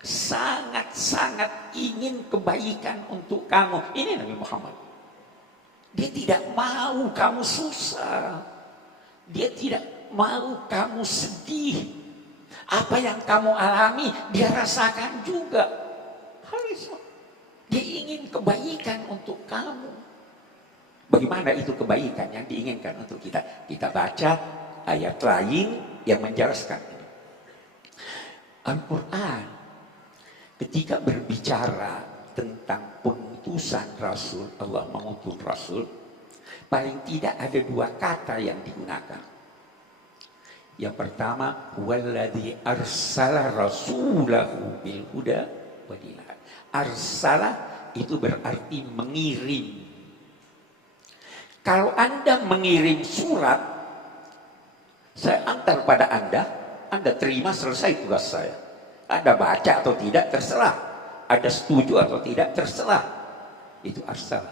sangat-sangat ingin kebaikan untuk kamu. Ini Nabi Muhammad. Dia tidak mau kamu susah. Dia tidak mau kamu sedih. Apa yang kamu alami dia rasakan juga. Harisun. Dia ingin kebaikan untuk kamu. Bagaimana itu kebaikan yang diinginkan untuk kita? Kita baca ayat lain yang menjelaskan ini. Al-Quran ketika berbicara tentang pengutusan Rasul, Allah mengutus Rasul, paling tidak ada dua kata yang digunakan. Yang pertama, walladzi arsala rasulahu bil huda wa dinil haq. Arsala itu berarti mengirim. Kalau Anda mengirim surat, saya antar pada Anda terima, selesai tugas saya. Anda baca atau tidak terserah. Ada setuju atau tidak terserah. Itu arsala.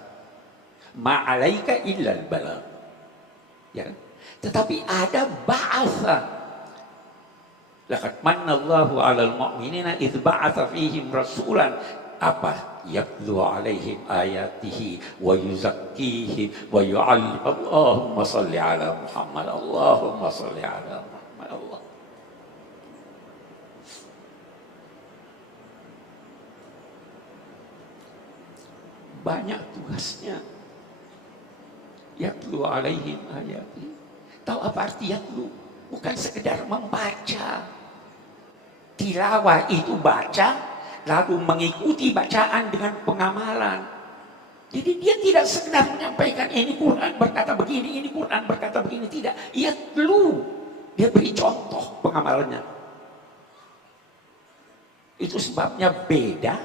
Ma'alaika illal balagh. Ya. Tetapi ada ba'atha. Laqad manallahu 'alal mu'minina idz ba'atha fihim rasulan. Apa? Yatlu 'alaihim ayatihi wa yuzakkihim wa yu'allim. Allahumma shalli 'ala Muhammad. Allahumma shalli 'ala Muhammad. Allah. Banyak tugasnya. Yatlu 'alaihim ayatihi. Tahu apa arti yatlu? Bukan sekedar membaca. Tilawah itu baca, lalu mengikuti bacaan dengan pengamalan. Jadi dia tidak sekedar menyampaikan ini Quran berkata begini, ini Quran berkata begini. Tidak, yatlu. Dia beri contoh pengamalannya. Itu sebabnya beda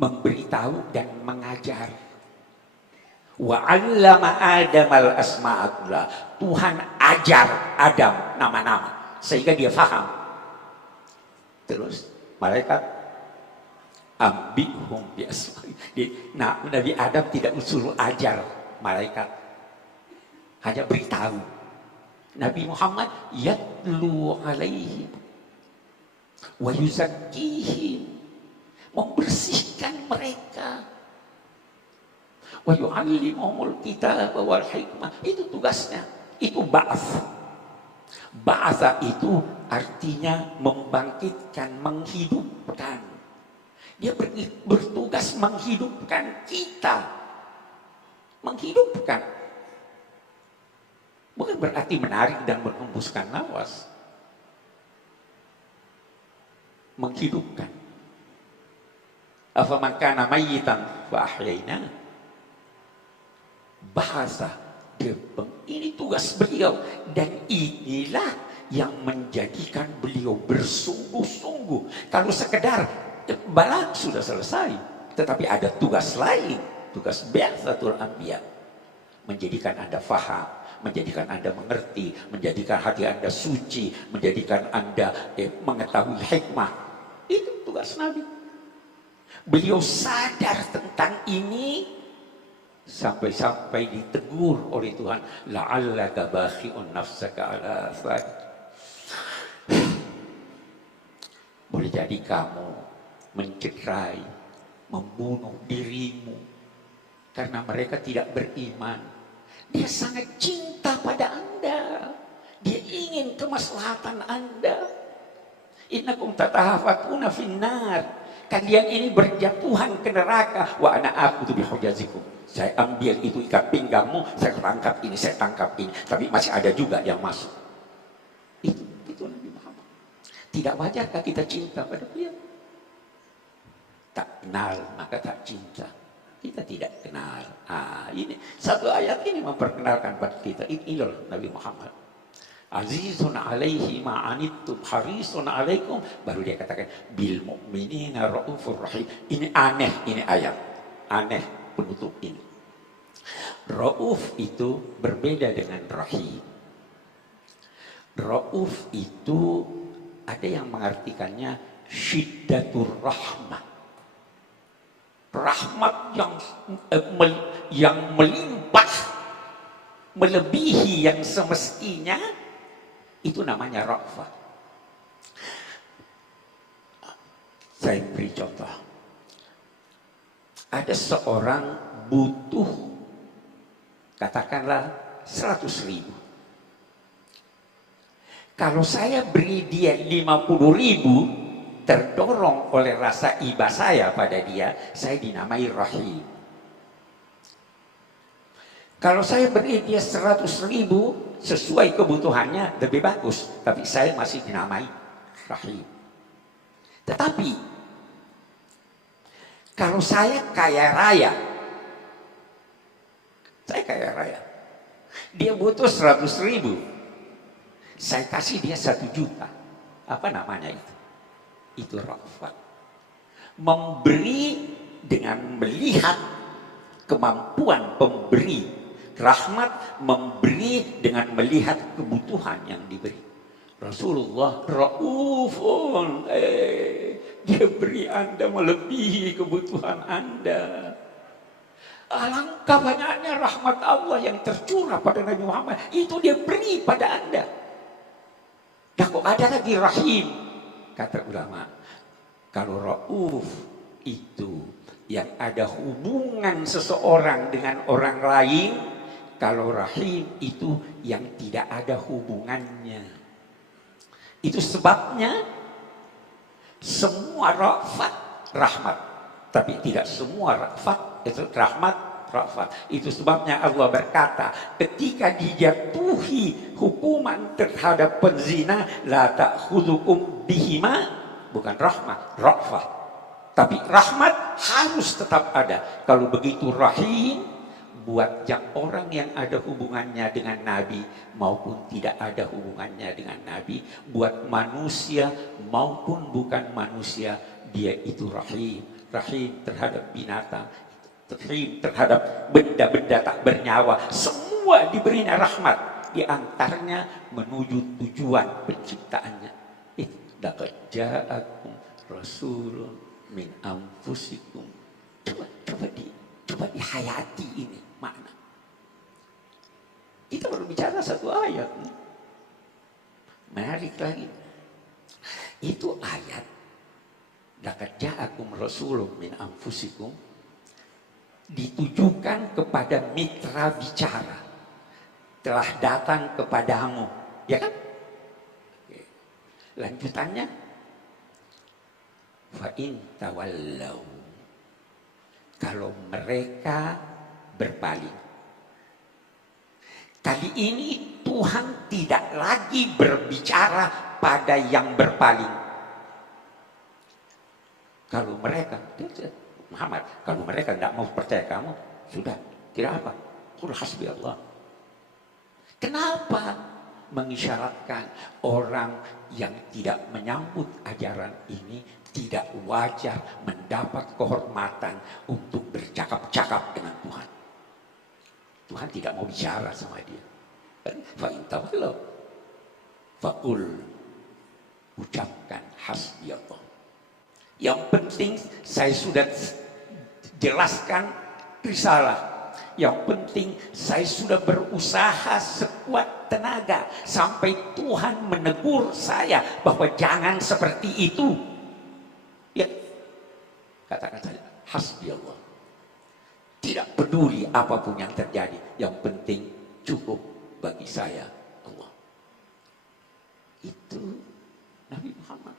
memberitahu dan mengajar. Wa 'allama Adam al-asma'atullah. Tuhan ajar Adam nama-nama sehingga dia faham. Terus malaikat ambihum bi asma'i. Nah, Nabi Adam tidak suruh ajar malaikat, hanya beritahu. Nabi Muhammad yatlu alaihim wa yuzakkihim, membersihkan mereka. Wa yu'allimuhumul kitab wal hikmah. Itu tugasnya. Itu ba'ats. Ba'atsa itu artinya membangkitkan, menghidupkan. Dia bertugas menghidupkan kita. Menghidupkan. Bukan berarti menarik dan menghembuskan nafas. Menghidupkan. Afaman kana mayyitan fa ahyaina. Bahasa ini tugas beliau, dan inilah yang menjadikan beliau bersungguh-sungguh. Kalau sekedar balang sudah selesai, tetapi ada tugas lain, tugas bi'tsatul anbiya, menjadikan Anda faham, menjadikan Anda mengerti, menjadikan hati Anda suci, menjadikan Anda mengetahui hikmah. Itu tugas Nabi. Beliau sadar tentang ini sampai-sampai ditegur oleh Tuhan, la'allaka bakhi'un nafsaka ala athari. Boleh jadi kamu mencederai, membunuh dirimu karena mereka tidak beriman. Dia sangat cinta pada Anda. Dia ingin kemaslahatan Anda. Innakum tatahafatuna finnar. Kalian ini berjatuhan ke neraka. Wa ana aqutu bihujazikum. Saya ambil itu ikat pinggangmu, saya tangkap ini, saya tangkap ini. Tapi masih ada juga yang masuk. Itu Nabi Muhammad. Tidak wajarkah kita cinta pada beliau? Tak kenal maka tak cinta. Kita tidak kenal. Ini satu ayat ini memperkenalkan pada kita. Inilah Nabi Muhammad. Azizun alaihi ma'anittum harisun alaikum. Baru dia katakan bil mu'minina raufur rahim. Ini aneh, ini ayat. Aneh. Penutup ini. Rauf itu berbeda dengan rahim. Rauf itu ada yang mengartikannya syiddatur rahmah. Rahmat yang melimpah, melebihi yang semestinya, itu namanya ra'fah. Saya beri contoh. Ada seorang butuh katakanlah 100.000. Kalau saya beri dia 50.000, terdorong oleh rasa iba saya pada dia, saya dinamai Rahim. Kalau saya beri dia 100.000 sesuai kebutuhannya lebih bagus, tapi saya masih dinamai Rahim. Tetapi kalau saya kaya raya, dia butuh 100.000, saya kasih dia 1 juta. Apa namanya itu? Itu rafat. Memberi dengan melihat kemampuan pemberi. Rahmat memberi dengan melihat kebutuhan yang diberi. Rasulullah raufun, dia beri Anda melebihi kebutuhan Anda. Alangkah banyaknya rahmat Allah yang tercurah pada Nabi Muhammad, itu dia beri pada Anda. Dan kok ada lagi Rahim? Kata ulama, kalau rauf itu yang ada hubungan seseorang dengan orang lain, kalau Rahim itu yang tidak ada hubungannya. Itu sebabnya semua rafat rahmat, tapi tidak semua rafat itu rahmat rafat. Itu sebabnya Allah berkata, ketika dijatuhi hukuman terhadap penzina, la ta'khudhukum bihima, bukan rahmat, rafat. Tapi rahmat harus tetap ada. Kalau begitu Rahim buat orang yang ada hubungannya dengan Nabi maupun tidak ada hubungannya dengan Nabi, buat manusia maupun bukan manusia, dia itu Rahim. Rahim terhadap binatang, Rahim terhadap benda-benda tak bernyawa, semua diberinya rahmat, di antaranya menuju tujuan penciptaannya. Laqad ja'akum rasulun min anfusikum. Coba dihayati ini makna. Kita berbicara satu ayat. Menarik lagi. Itu ayat laqad ja'akum rasulun min anfusikum ditujukan kepada mitra bicara. Telah datang kepadamu, ya kan? Lanjutannya, fa in tawallau, kalau mereka berpaling. Kali ini Tuhan tidak lagi berbicara pada yang berpaling. Kalau mereka, Muhammad, kalau mereka tidak mau percaya kamu, sudah, tidak apa. Qul hasbi Allah. Kenapa mengisyaratkan orang yang tidak menyambut ajaran ini tidak wajar mendapat kehormatan untuk bercakap-cakap dengan Tuhan? Tuhan tidak mau bicara sama dia. Fa in tawallau faqul, ucapkan hasbi Allah. Yang penting saya sudah jelaskan risalah. Yang penting saya sudah berusaha sekuat tenaga sampai Tuhan menegur saya bahwa jangan seperti itu. Ya, katakan saja hasbi Allah. Tidak peduli apapun yang terjadi, yang penting cukup bagi saya Allah. Itu Nabi Muhammad.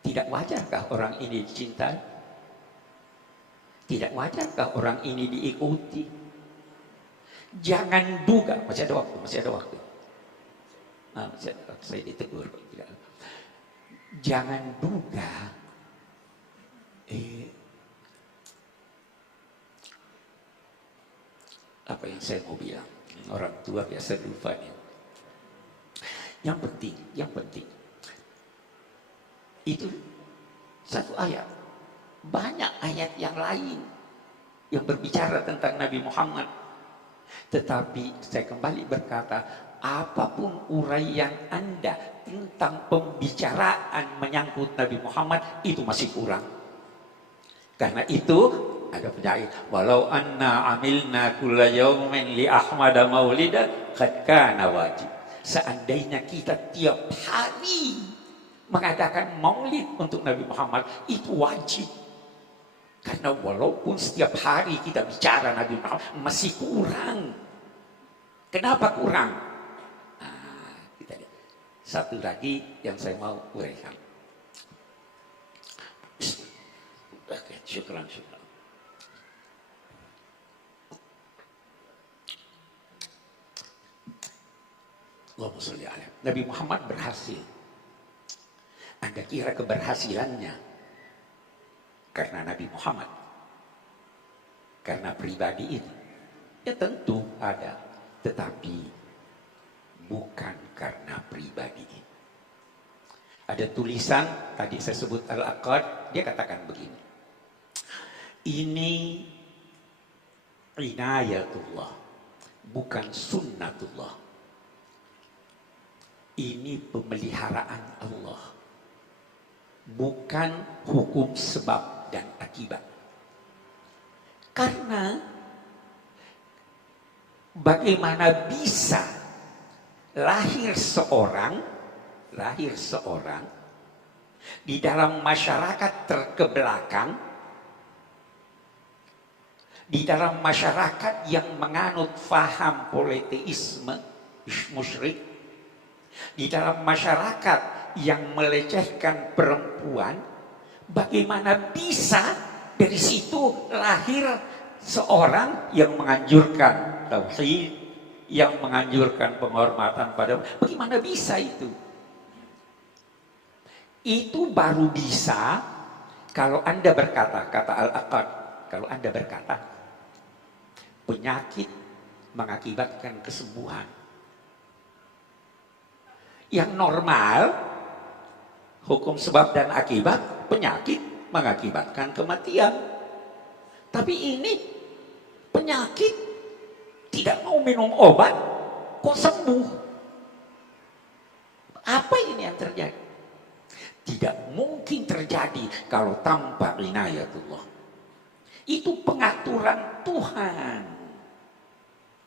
Tidak wajarkah orang ini dicintai? Tidak wajarkah orang ini diikuti? Jangan duga, masih ada waktu. Masih ada waktu, saya ditegur. Jangan duga apa yang saya mau bilang. Orang tua biasa lupa ya. Yang penting itu satu ayat. Banyak ayat yang lain yang berbicara tentang Nabi Muhammad. Tetapi saya kembali berkata, apapun uraian Anda tentang pembicaraan menyangkut Nabi Muhammad, itu masih kurang. Karena itu ada penyair, walau anna amilna kulla yawmin li ahmada maulidan qad kana wajib. Seandainya kita tiap hari mengadakan maulid untuk Nabi Muhammad, itu wajib. Karena walaupun setiap hari kita bicara Nabi Muhammad, masih kurang. Kenapa kurang? Kita lihat. Satu lagi yang saya mau uraikan. Syukran, syukran. Allahumma sholli alaihi. Nabi Muhammad berhasil. Anda kira keberhasilannya karena Nabi Muhammad, karena pribadi ini? Ya tentu ada, tetapi bukan karena pribadi ini. Ada tulisan, tadi saya sebut Al-Aqad, dia katakan begini. Ini inayatullah, bukan sunnatullah. Ini pemeliharaan Allah, bukan hukum sebab dan akibat. Karena bagaimana bisa lahir seorang di dalam masyarakat terkebelakang, di dalam masyarakat yang menganut faham politeisme musyrik, di dalam masyarakat yang melecehkan perempuan, bagaimana bisa dari situ lahir seorang yang menganjurkan tauhid, yang menganjurkan penghormatan pada, bagaimana bisa itu? Itu baru bisa kalau Anda berkata, kata Al-Aqad, kalau Anda berkata penyakit mengakibatkan kesembuhan. Yang normal, hukum sebab dan akibat, penyakit mengakibatkan kematian. Tapi ini penyakit tidak mau minum obat, kok sembuh? Apa ini yang terjadi? Tidak mungkin terjadi kalau tanpa inayatullah. Itu pengaturan Tuhan.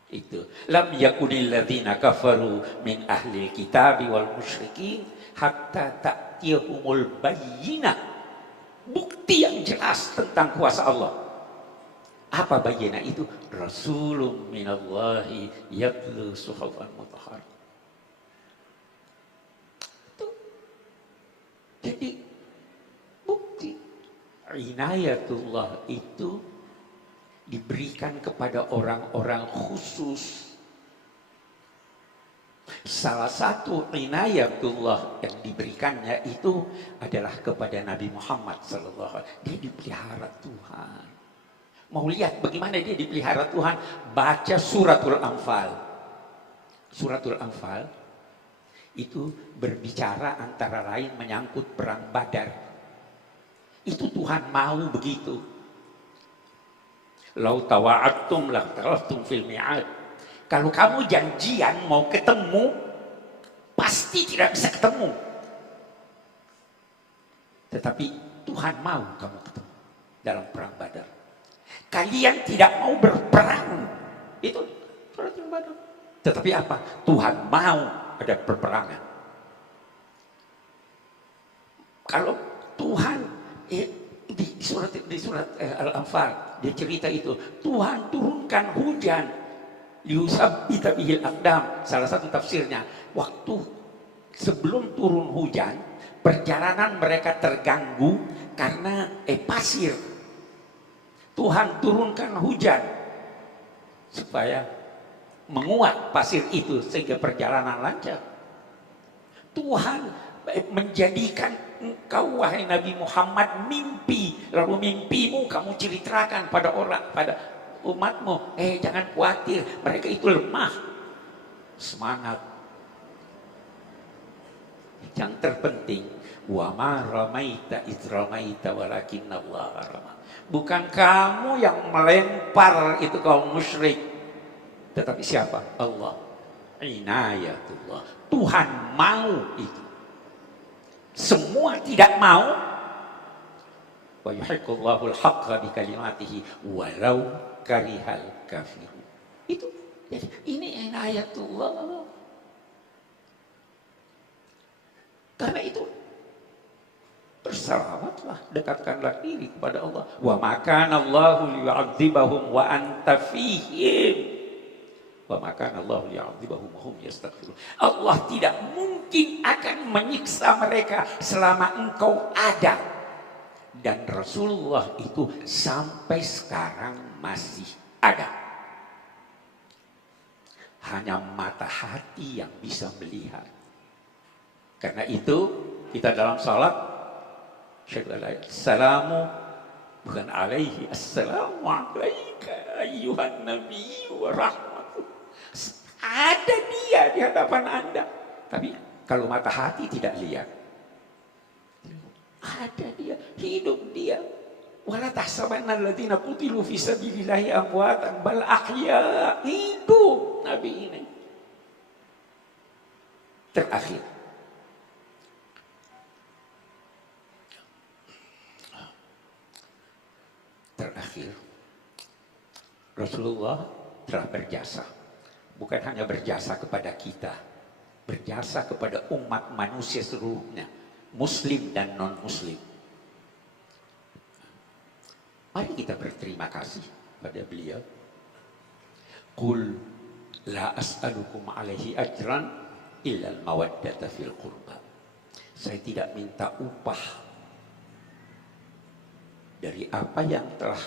Itu lam yakunil ladzina kafaru min ahli kitabi wal musyrikin hatta ta'tiyahumul bayyinah. Bukti yang jelas tentang kuasa Allah. Apa bayyinah itu? Rasulun minallahi yatlu suhufan mutahhar. Jadi bukti inayatullah itu diberikan kepada orang-orang khusus. Salah satu inayatullah yang diberikannya itu adalah kepada Nabi Muhammad SAW. Dia dipelihara Tuhan. Mau lihat bagaimana dia dipelihara Tuhan? Baca suratul Anfal. Suratul Anfal itu berbicara antara lain menyangkut perang Badar. Itu Tuhan mau begitu. Lau tawa'attum la taraftum fil mi'ad. Kalau kamu janjian mau ketemu, pasti tidak bisa ketemu. Tetapi Tuhan mau kamu ketemu dalam perang Badar. Kalian tidak mau berperang. Itu perang Badar. Tetapi apa? Tuhan mau ada peperangan. Kalau Tuhan di surat Al-Anfal dia cerita itu, Tuhan turunkan hujan liusabbita bihil aqdam. Salah satu tafsirnya, waktu sebelum turun hujan, perjalanan mereka terganggu karena pasir. Tuhan turunkan hujan supaya menguat pasir itu sehingga perjalanan lancar. Tuhan menjadikan engkau wahai Nabi Muhammad mimpi, lalu mimpimu kamu ceritakan pada orang, pada umatmu. Jangan khawatir, mereka itu lemah. Semangat. Yang terpenting, wa ma ramaita idz ramaita walakinnallaha rama. Bukan kamu yang melempar itu kaum musyrik, tetapi siapa? Allah. Inayatullah. Tuhan mau itu. Semua tidak mau. Wa yuhiqqullahu al-haqqa bi kalimatihi walau karihal kafirun. Itu. Jadi ini inayatullah. Karena itu bersalawatlah, dekatkanlah diri kepada Allah. Wa makana Allahu liyu'adzibahum wa anta fihim. Wa makana Allahu liyu'adzibahum wa hum yastaghfirun. Allah tidak mungkin akan menyiksa mereka selama engkau ada Dan Rasulullah itu sampai sekarang masih ada. Hanya mata hati yang bisa melihat. Karena itu kita dalam salat assalamu bukan alaihi, assalamu alaika ayyuhan nabi wa rahmatullah. Ada dia di hadapan Anda. Tapi kalau mata hati tidak lihat, ada dia, hidup dia. Wala tahsabanna alladziina qutilu fi sabilillahi amwaatan bal ahya. Hidup Nabi ini. Terakhir, Rasulullah telah berjasa. Bukan hanya berjasa kepada kita, berjasa kepada umat manusia seluruhnya, muslim dan non-muslim. Mari kita berterima kasih pada beliau. Qul la as'alukum alaihi ajran illa al-mawaddata fil qurba. Saya tidak minta upah dari apa yang telah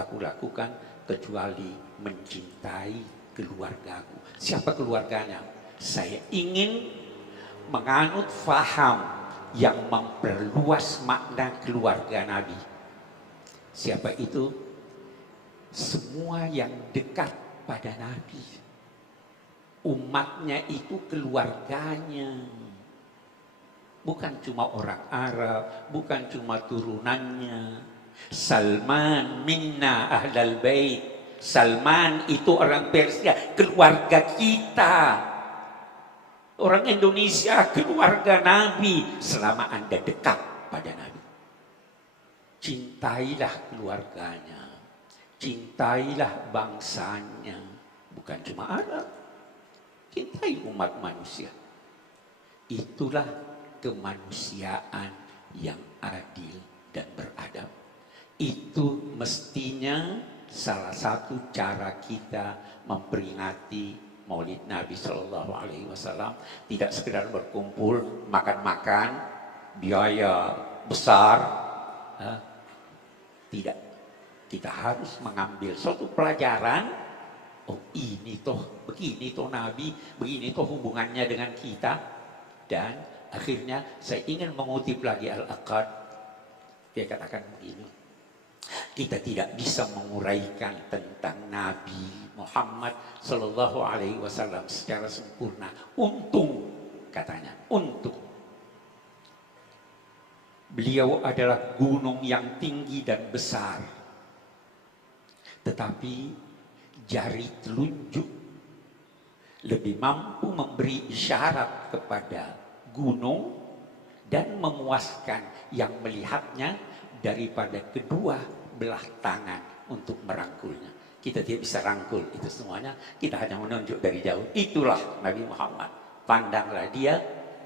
aku lakukan kecuali mencintai keluargaku. Siapa keluarganya? Saya ingin menganut faham yang memperluas makna keluarga Nabi. Siapa itu? Semua yang dekat pada Nabi. Umatnya itu keluarganya. Bukan cuma orang Arab, bukan cuma turunannya. Salman minna ahlal bait. Salman itu orang Persia, keluarga kita. Orang Indonesia, keluarga Nabi. Selama Anda dekat pada Nabi, cintailah keluarganya, cintailah bangsanya. Bukan cuma Arab, cintai umat manusia. Itulah kemanusiaan yang adil dan beradab. Itu mestinya salah satu cara kita memperingati Maulid Nabi Shallallahu Alaihi Wasallam. Tidak sekedar berkumpul makan-makan biaya besar, tidak. Kita harus mengambil suatu pelajaran. Oh, ini toh begini toh Nabi, begini toh hubungannya dengan kita. Dan akhirnya saya ingin mengutip lagi Al-Aqad. Dia katakan begini. Kita tidak bisa menguraikan tentang Nabi Muhammad Sallallahu Alaihi Wasallam secara sempurna. Untung, katanya, untung. Beliau adalah gunung yang tinggi dan besar. Tetapi jari telunjuk lebih mampu memberi isyarat kepada gunung dan memuaskan yang melihatnya daripada kedua belah tangan untuk merangkulnya. Kita tidak bisa rangkul itu semuanya, kita hanya menunjuk dari jauh. Itulah Nabi Muhammad. Pandanglah dia,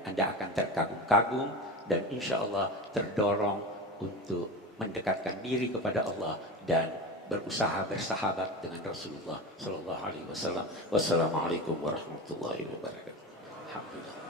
Anda akan terkagum-kagum dan insya Allah terdorong untuk mendekatkan diri kepada Allah dan berusaha bersahabat dengan Rasulullah Sallallahu Alaihi Wasallam. Wassalamualaikum warahmatullahi wabarakatuh. Alhamdulillah.